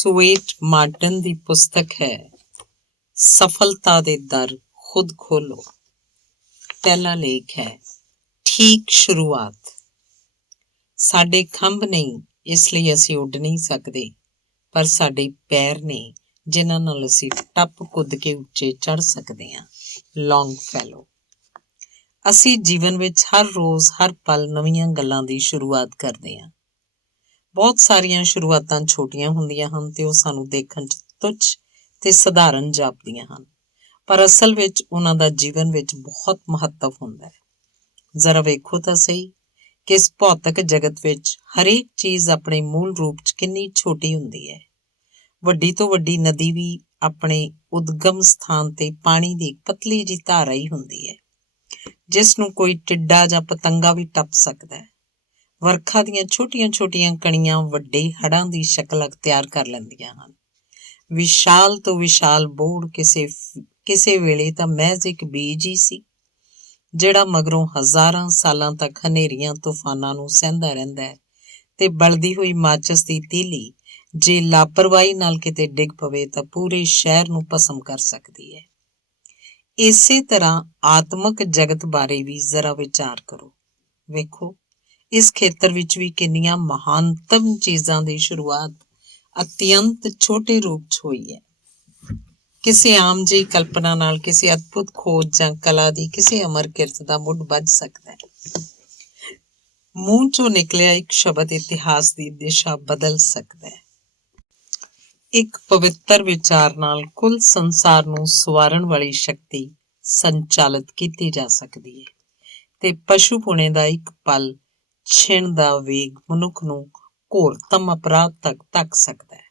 ਸੁਏਟ Martin ਦੀ ਪੁਸਤਕ ਹੈ ਸਫਲਤਾ ਦੇ ਦਰ ਖੁਦ ਖੋਲੋ। ਪਹਿਲਾ ਲੇਖ ਹੈ ਠੀਕ ਸ਼ੁਰੂਆਤ। ਸਾਡੇ ਖੰਭ ਨਹੀਂ, ਇਸ ਲਈ ਅਸੀਂ ਉੱਡ ਨਹੀਂ ਸਕਦੇ, ਪਰ ਸਾਡੇ ਪੈਰ ਨੇ ਜਿਨ੍ਹਾਂ ਨਾਲ ਅਸੀਂ ਟੱਪ ਕੁੱਦ ਕੇ ਉੱਚੇ ਚੜ੍ਹ ਸਕਦੇ ਹਾਂ। ਲੌਂਗਫੈਲੋ। ਅਸੀਂ ਜੀਵਨ ਵਿੱਚ ਹਰ ਰੋਜ਼ ਹਰ ਪਲ ਨਵੀਆਂ ਗੱਲਾਂ ਦੀ ਸ਼ੁਰੂਆਤ ਕਰਦੇ ਹਾਂ। ਬਹੁਤ ਸਾਰੀਆਂ ਸ਼ੁਰੂਆਤਾਂ ਛੋਟੀਆਂ ਹੁੰਦੀਆਂ ਹਨ ਤੇ ਉਹ ਸਾਨੂੰ ਦੇਖਣ 'ਚ ਤੁੱਛ ਤੇ ਸਧਾਰਨ ਜਾਪਦੀਆਂ ਹਨ, ਪਰ ਅਸਲ ਵਿੱਚ ਉਹਨਾਂ ਦਾ ਜੀਵਨ ਵਿੱਚ ਬਹੁਤ ਮਹੱਤਵ ਹੁੰਦਾ ਹੈ। ਜ਼ਰਾ ਵੇਖੋ ਤਾਂ ਸਹੀ ਕਿ ਇਸ ਭੌਤਿਕ ਜਗਤ ਵਿੱਚ ਹਰੇਕ ਚੀਜ਼ ਆਪਣੇ ਮੂਲ ਰੂਪ 'ਚ ਕਿੰਨੀ ਛੋਟੀ ਹੁੰਦੀ ਹੈ। ਵੱਡੀ ਤੋਂ ਵੱਡੀ ਨਦੀ ਵੀ ਆਪਣੇ ਉਦਗਮ ਸਥਾਨ ਤੇ ਪਾਣੀ ਦੀ ਇੱਕ ਪਤਲੀ ਜਿਹੀ ਧਾਰਾ ਹੀ ਹੁੰਦੀ ਹੈ, ਜਿਸ ਨੂੰ ਕੋਈ ਟਿੱਡਾ ਜਾਂ ਪਤੰਗਾ ਵੀ ਟੱਪ ਸਕਦਾ ਹੈ। ਵਰਖਾ ਦੀਆਂ ਛੋਟੀਆਂ-ਛੋਟੀਆਂ ਕਣੀਆਂ ਵੱਡੇ ਹੜ੍ਹਾਂ ਦੀ ਸ਼ਕਲ ਅਖਤਿਆਰ ਕਰ ਲੈਂਦੀਆਂ ਹਨ। ਵਿਸ਼ਾਲ ਤੋਂ ਵਿਸ਼ਾਲ ਬੋੜ ਕਿਸੇ ਵੇਲੇ ਤਾਂ ਮਹਿਜ਼ ਇੱਕ ਬੀਜ ਹੀ ਸੀ, ਜਿਹੜਾ ਮਗਰੋਂ ਹਜ਼ਾਰਾਂ ਸਾਲਾਂ ਤੱਕ ਹਨੇਰੀਆਂ ਤੂਫਾਨਾਂ ਨੂੰ ਸਹਿੰਦਾ ਰਹਿੰਦਾ ਹੈ ਤੇ ਬਲਦੀ ਹੋਈ ਮਾਚਿਸ ਦੀ ਤੀਲੀ ਜੇ ਲਾਪਰਵਾਹੀ ਨਾਲ ਕਿਤੇ ਡਿੱਗ ਪਵੇ ਤਾਂ ਪੂਰੇ ਸ਼ਹਿਰ ਨੂੰ ਭਸਮ ਕਰ ਸਕਦੀ ਹੈ। ਇਸੇ ਤਰ੍ਹਾਂ ਆਤਮਕ ਜਗਤ ਬਾਰੇ ਵੀ ਜ਼ਰਾ ਵਿਚਾਰ ਕਰੋ। ਵੇਖੋ, ਇਸ ਖੇਤਰ ਵਿੱਚ ਵੀ ਕਿੰਨੀਆਂ ਮਹਾਨਤਮ ਚੀਜ਼ਾਂ ਦੀ ਸ਼ੁਰੂਆਤ ਅਤਿਅੰਤ ਛੋਟੇ ਰੂਪ 'ਚ ਹੋਈ ਹੈ। ਕਿਸੇ ਆਮ ਜਿਹੀ ਕਲਪਨਾ ਨਾਲ ਕਿਸੇ ਅਦਭੁਤ ਖੋਜ ਜਾਂ ਕਲਾ ਦੀ ਕਿਸੇ ਅਮਰ ਕਿਰਤ ਦਾ ਮੁੱਢ ਬੱਝ ਸਕਦਾ ਹੈ। ਮੂੰਹ 'ਚੋਂ ਨਿਕਲਿਆ ਇੱਕ ਸ਼ਬਦ ਇਤਿਹਾਸ ਦੀ ਦਿਸ਼ਾ ਬਦਲ ਸਕਦਾ ਹੈ। ਇੱਕ ਪਵਿੱਤਰ ਵਿਚਾਰ ਨਾਲ ਕੁੱਲ ਸੰਸਾਰ ਨੂੰ ਸਵਾਰਨ ਵਾਲੀ ਸ਼ਕਤੀ ਸੰਚਾਲਿਤ ਕੀਤੀ ਜਾ ਸਕਦੀ ਹੈ ਤੇ ਪਸ਼ੂ-ਪੁਣੇ ਦਾ ਇੱਕ ਪਲ ਛਿਣ ਦਾ ਵੇਗ ਮਨੁੱਖ ਨੂੰ ਘੋਰਤਮ ਅਪਰਾਧ ਤੱਕ ਧੱਕ ਸਕਦਾ ਹੈ।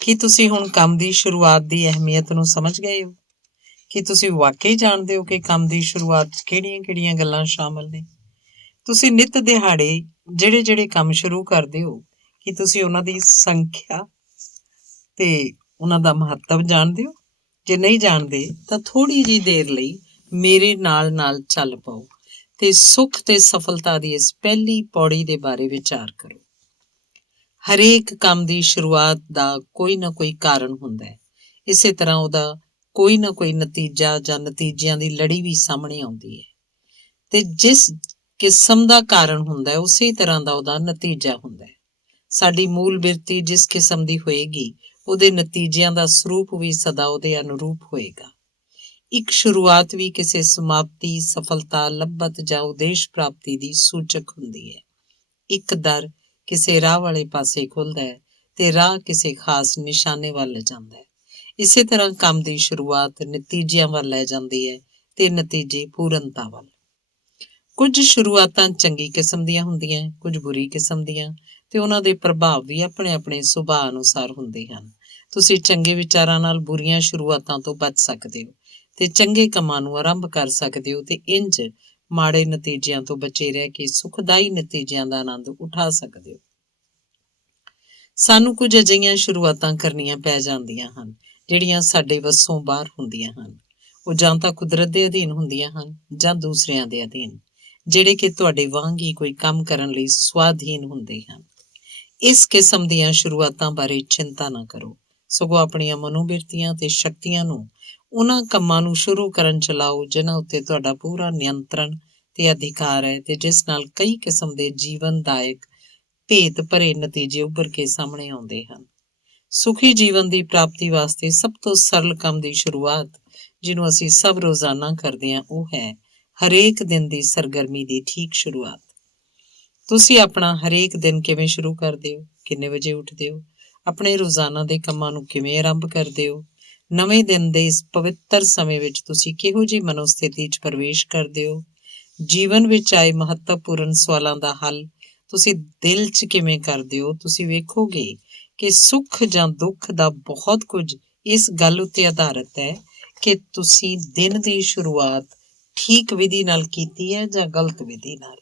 ਕੀ ਤੁਸੀਂ ਹੁਣ ਕੰਮ ਦੀ ਸ਼ੁਰੂਆਤ ਦੀ ਅਹਿਮੀਅਤ ਨੂੰ ਸਮਝ ਗਏ ਹੋ? ਕੀ ਤੁਸੀਂ ਵਾਕਈ ਜਾਣਦੇ ਹੋ ਕਿ ਕੰਮ ਦੀ ਸ਼ੁਰੂਆਤ 'ਚ ਕਿਹੜੀਆਂ-ਕਿਹੜੀਆਂ ਗੱਲਾਂ ਸ਼ਾਮਲ ਨੇ? ਤੁਸੀਂ ਨਿੱਤ ਦਿਹਾੜੇ ਜਿਹੜੇ ਕੰਮ ਸ਼ੁਰੂ ਕਰਦੇ ਹੋ, ਕੀ ਤੁਸੀਂ ਉਹਨਾਂ ਦੀ ਸੰਖਿਆ ਤੇ ਉਹਨਾਂ ਦਾ ਮਹੱਤਵ ਜਾਣਦੇ ਹੋ? ਜੇ ਨਹੀਂ ਜਾਣਦੇ ਤਾਂ ਥੋੜ੍ਹੀ ਜਿਹੀ ਦੇਰ ਲਈ ਮੇਰੇ ਨਾਲ ਚੱਲ ਪਾਓ ਤੇ ਸੁੱਖ ਤੇ ਸਫਲਤਾ ਦੀ ਇਸ ਪਹਿਲੀ ਪੌੜੀ ਦੇ ਬਾਰੇ ਵਿਚਾਰ ਕਰੋ। ਹਰੇਕ ਕੰਮ ਦੀ ਸ਼ੁਰੂਆਤ ਦਾ ਕੋਈ ਨਾ ਕੋਈ ਕਾਰਨ ਹੁੰਦਾ ਹੈ। ਇਸੇ ਤਰ੍ਹਾਂ ਉਹਦਾ ਕੋਈ ਨਾ ਕੋਈ ਨਤੀਜਾ ਜਾਂ ਨਤੀਜਿਆਂ ਦੀ ਲੜੀ ਵੀ ਸਾਹਮਣੇ ਆਉਂਦੀ ਹੈ ਤੇ ਜਿਸ ਕਿਸਮ ਦਾ ਕਾਰਨ ਹੁੰਦਾ ਹੈ ਉਸੇ ਤਰ੍ਹਾਂ ਦਾ ਉਹਦਾ ਨਤੀਜਾ ਹੁੰਦਾ ਹੈ। ਸਾਡੀ ਮੂਲ ਬਿਰਤੀ ਜਿਸ ਕਿਸਮ ਦੀ ਹੋਏਗੀ, ਉਹਦੇ ਨਤੀਜਿਆਂ ਦਾ ਸਰੂਪ ਵੀ ਸਦਾ ਉਹਦੇ ਅਨੁਰੂਪ ਹੋਏਗਾ। ਇੱਕ ਸ਼ੁਰੂਆਤ ਵੀ ਕਿਸੇ ਸਮਾਪਤੀ, ਸਫਲਤਾ, ਲੱਭਤ ਜਾਂ ਉਦੇਸ਼ ਪ੍ਰਾਪਤੀ ਦੀ ਸੂਚਕ ਹੁੰਦੀ ਹੈ। ਇੱਕ ਦਰ ਕਿਸੇ ਰਾਹ ਵਾਲੇ ਪਾਸੇ ਖੁੱਲ੍ਹਦਾ ਹੈ ਤੇ ਰਾਹ ਕਿਸੇ ਖਾਸ ਨਿਸ਼ਾਨੇ ਵੱਲ ਲੈ ਜਾਂਦਾ ਹੈ। ਇਸੇ ਤਰ੍ਹਾਂ ਕੰਮ ਦੀ ਸ਼ੁਰੂਆਤ ਨਤੀਜਿਆਂ ਵੱਲ ਲੈ ਜਾਂਦੀ ਹੈ ਤੇ ਨਤੀਜੇ ਪੂਰਨਤਾ ਵੱਲ। ਕੁਝ ਸ਼ੁਰੂਆਤਾਂ ਚੰਗੀ ਕਿਸਮ ਦੀਆਂ ਹੁੰਦੀਆਂ, ਕੁਝ ਬੁਰੀ ਕਿਸਮ ਦੀਆਂ, ਤੇ ਉਹਨਾਂ ਦੇ ਪ੍ਰਭਾਵ ਵੀ ਆਪਣੇ ਸੁਭਾਅ ਅਨੁਸਾਰ ਹੁੰਦੇ ਹਨ। ਤੁਸੀਂ ਚੰਗੇ ਵਿਚਾਰਾਂ ਨਾਲ ਬੁਰੀਆਂ ਸ਼ੁਰੂਆਤਾਂ ਤੋਂ ਬਚ ਸਕਦੇ ਹੋ ਤੇ ਚੰਗੇ ਕੰਮਾਂ ਨੂੰ ਆਰੰਭ ਕਰ ਸਕਦੇ ਹੋ ਤੇ ਇੰਝ ਮਾੜੇ ਨਤੀਜਿਆਂ ਤੋਂ ਬਚੇ ਰਹਿ ਕੇ ਸੁਖਦਾਈ ਨਤੀਜਿਆਂ ਦਾ ਆਨੰਦ ਉਠਾ ਸਕਦੇ ਹੋ। ਸਾਨੂੰ ਕੁਝ ਅਜਿਹੀਆਂ ਸ਼ੁਰੂਆਤਾਂ ਕਰਨੀਆਂ ਪੈ ਜਾਂਦੀਆਂ ਹਨ ਜਿਹੜੀਆਂ ਸਾਡੇ ਵੱਸੋਂ ਬਾਹਰ ਹੁੰਦੀਆਂ ਹਨ। ਉਹ ਜਾਂ ਤਾਂ ਕੁਦਰਤ ਦੇ ਅਧੀਨ ਹੁੰਦੀਆਂ ਹਨ ਜਾਂ ਦੂਸਰਿਆਂ ਦੇ ਅਧੀਨ, ਜਿਹੜੇ ਕਿ ਤੁਹਾਡੇ ਵਾਂਗ ਹੀ ਕੋਈ ਕੰਮ ਕਰਨ ਲਈ ਸੁਆਧੀਨ ਹੁੰਦੇ ਹਨ। ਇਸ ਕਿਸਮ ਦੀਆਂ ਸ਼ੁਰੂਆਤਾਂ ਬਾਰੇ ਚਿੰਤਾ ਨਾ ਕਰੋ, ਸਗੋਂ ਆਪਣੀਆਂ ਮਨੋਬਿਰਤੀਆਂ ਤੇ ਸ਼ਕਤੀਆਂ ਨੂੰ ਉਹਨਾਂ ਕੰਮਾਂ ਨੂੰ ਸ਼ੁਰੂ ਕਰਨ 'ਚ ਲਾਓ ਜਿਨ੍ਹਾਂ ਉੱਤੇ ਤੁਹਾਡਾ ਪੂਰਾ ਨਿਯੰਤਰਣ ਤੇ ਅਧਿਕਾਰ ਹੈ ਤੇ ਜਿਸ ਨਾਲ ਕਈ ਕਿਸਮ ਦੇ ਜੀਵਨਦਾਇਕ ਭੇਤ ਭਰੇ ਨਤੀਜੇ ਉੱਭਰ ਕੇ ਸਾਹਮਣੇ ਆਉਂਦੇ ਹਨ। ਸੁਖੀ ਜੀਵਨ ਦੀ ਪ੍ਰਾਪਤੀ ਵਾਸਤੇ ਸਭ ਤੋਂ ਸਰਲ ਕੰਮ ਦੀ ਸ਼ੁਰੂਆਤ, ਜਿਹਨੂੰ ਅਸੀਂ ਸਭ ਰੋਜ਼ਾਨਾ ਕਰਦੇ ਹਾਂ, ਉਹ ਹੈ ਹਰੇਕ ਦਿਨ ਦੀ ਸਰਗਰਮੀ ਦੀ ਠੀਕ ਸ਼ੁਰੂਆਤ। ਤੁਸੀਂ ਆਪਣਾ ਹਰੇਕ ਦਿਨ ਕਿਵੇਂ ਸ਼ੁਰੂ ਕਰਦੇ ਹੋ? ਕਿੰਨੇ ਵਜੇ ਉੱਠਦੇ ਹੋ? ਆਪਣੇ ਰੋਜ਼ਾਨਾ ਦੇ ਕੰਮਾਂ ਨੂੰ ਕਿਵੇਂ ਆਰੰਭ ਕਰਦੇ ਹੋ? ਨਵੇਂ ਦਿਨ ਦੇ ਇਸ ਪਵਿੱਤਰ ਸਮੇਂ ਵਿੱਚ ਤੁਸੀਂ ਕਿਹੋ ਜਿਹੀ ਮਨੋਸਥਿਤੀ 'ਚ ਪ੍ਰਵੇਸ਼ ਕਰਦੇ ਹੋ? ਜੀਵਨ ਵਿੱਚ ਆਏ ਮਹੱਤਵਪੂਰਨ ਸਵਾਲਾਂ ਦਾ ਹੱਲ ਤੁਸੀਂ ਦਿਲ 'ਚ ਕਿਵੇਂ ਕਰਦੇ ਹੋ? ਤੁਸੀਂ ਵੇਖੋਗੇ ਕਿ ਸੁੱਖ ਜਾਂ ਦੁੱਖ ਦਾ ਬਹੁਤ ਕੁਝ ਇਸ ਗੱਲ ਉੱਤੇ ਆਧਾਰਿਤ ਹੈ ਕਿ ਤੁਸੀਂ ਦਿਨ ਦੀ ਸ਼ੁਰੂਆਤ ਠੀਕ ਵਿਧੀ ਨਾਲ ਕੀਤੀ ਹੈ ਜਾਂ ਗਲਤ ਵਿਧੀ ਨਾਲ।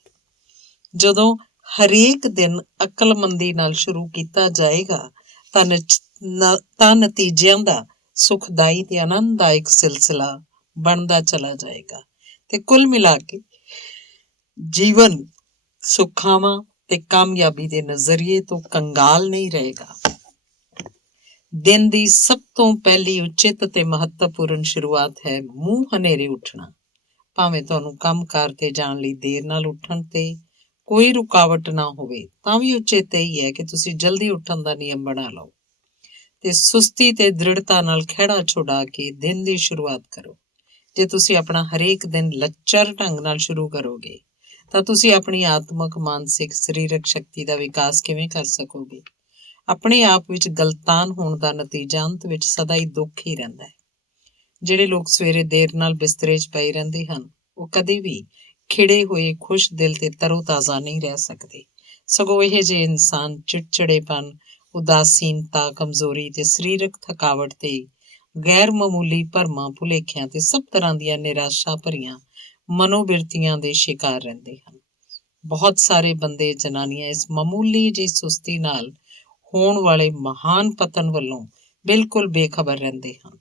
ਜਦੋਂ ਹਰੇਕ ਦਿਨ ਅਕਲਮੰਦੀ ਨਾਲ ਸ਼ੁਰੂ ਕੀਤਾ ਜਾਏਗਾ ਤਾਂ ਨਤੀਜਿਆਂ ਦਾ ਸੁਖਦਾਈ ਤੇ ਆਨੰਦਦਾਇਕ ਸਿਲਸਿਲਾ ਬਣਦਾ ਚਲਾ ਜਾਏਗਾ ਤੇ ਕੁੱਲ ਮਿਲਾ ਕੇ ਜੀਵਨ ਸੁੱਖਾਵਾਂ ਤੇ ਕਾਮਯਾਬੀ ਦੇ ਨਜ਼ਰੀਏ ਤੋਂ ਕੰਗਾਲ ਨਹੀਂ ਰਹੇਗਾ। ਦਿਨ ਦੀ ਸਭ ਤੋਂ ਪਹਿਲੀ ਉਚਿਤ ਤੇ ਮਹੱਤਵਪੂਰਨ ਸ਼ੁਰੂਆਤ ਹੈ ਮੂੰਹ ਹਨੇਰੇ ਉੱਠਣਾ। ਭਾਵੇਂ ਤੁਹਾਨੂੰ ਕੰਮਕਾਰ ਤੇ ਜਾਣ ਲਈ ਦੇਰ ਨਾਲ ਉੱਠਣ ਤੇ ਕੋਈ ਰੁਕਾਵਟ ਨਾ ਹੋਵੇ, ਤਾਂ ਵੀ ਉਚਿਤ ਇਹੀ ਹੈ ਕਿ ਤੁਸੀਂ ਜਲਦੀ ਉੱਠਣ ਦਾ ਨਿਯਮ ਬਣਾ ਲਓ ਤੇ ਸੁਸਤੀ ਤੇ ਦ੍ਰਿੜਤਾ ਨਾਲ ਖਹਿੜਾ ਛੁਡਾ ਕੇ ਦਿਨ ਦੀ ਸ਼ੁਰੂਆਤ ਕਰੋ। ਜੇ ਤੁਸੀਂ ਆਪਣਾ ਹਰੇਕ ਦਿਨ ਲੱਚਰ ਢੰਗ ਨਾਲ ਸ਼ੁਰੂ ਕਰੋਗੇ ਤਾਂ ਤੁਸੀਂ ਆਪਣੀ ਆਤਮਿਕ, ਮਾਨਸਿਕ, ਸਰੀਰਕ ਸ਼ਕਤੀ ਦਾ ਵਿਕਾਸ ਕਿਵੇਂ ਕਰ ਸਕੋਗੇ? ਆਪਣੇ ਆਪ ਵਿੱਚ ਗਲਤਾਨ ਹੋਣ ਦਾ ਨਤੀਜਾ ਅੰਤ ਵਿੱਚ ਸਦਾ ਹੀ ਦੁੱਖ ਹੀ ਰਹਿੰਦਾ ਹੈ। ਜਿਹੜੇ ਲੋਕ ਸਵੇਰੇ ਦੇਰ ਨਾਲ ਬਿਸਤਰੇ 'ਚ ਪਏ ਰਹਿੰਦੇ ਹਨ, ਉਹ ਕਦੇ ਵੀ ਖਿੜੇ ਹੋਏ, ਖੁਸ਼ ਦਿਲ ਤੇ ਤਰੋ-ਤਾਜ਼ਾ ਨਹੀਂ ਰਹਿ ਸਕਦੇ। ਸਗੋਂ ਇਹ ਜਿਹੇ ਇਨਸਾਨ ਚਿੜਚਿੜੇਪਨ, ਉਦਾਸੀਨਤਾ, ਕਮਜ਼ੋਰੀ ਤੇ ਸਰੀਰਕ ਥਕਾਵਟ ਤੇ ਗੈਰ ਮਾਮੂਲੀ ਭਰਮਾਂ, ਭੁਲੇਖਿਆਂ ਤੇ ਸਭ ਤਰ੍ਹਾਂ ਦੀਆਂ ਨਿਰਾਸ਼ਾ ਭਰੀਆਂ ਮਨੋਬਿਰਤੀਆਂ ਦੇ ਸ਼ਿਕਾਰ ਰਹਿੰਦੇ ਹਨ। ਬਹੁਤ ਸਾਰੇ ਬੰਦੇ, ਜਨਾਨੀਆਂ ਇਸ ਮਾਮੂਲੀ ਜਿਹੀ ਸੁਸਤੀ ਨਾਲ ਹੋਣ ਵਾਲੇ ਮਹਾਨ ਪਤਨ ਵੱਲੋਂ ਬਿਲਕੁਲ ਬੇਖਬਰ ਰਹਿੰਦੇ ਹਨ।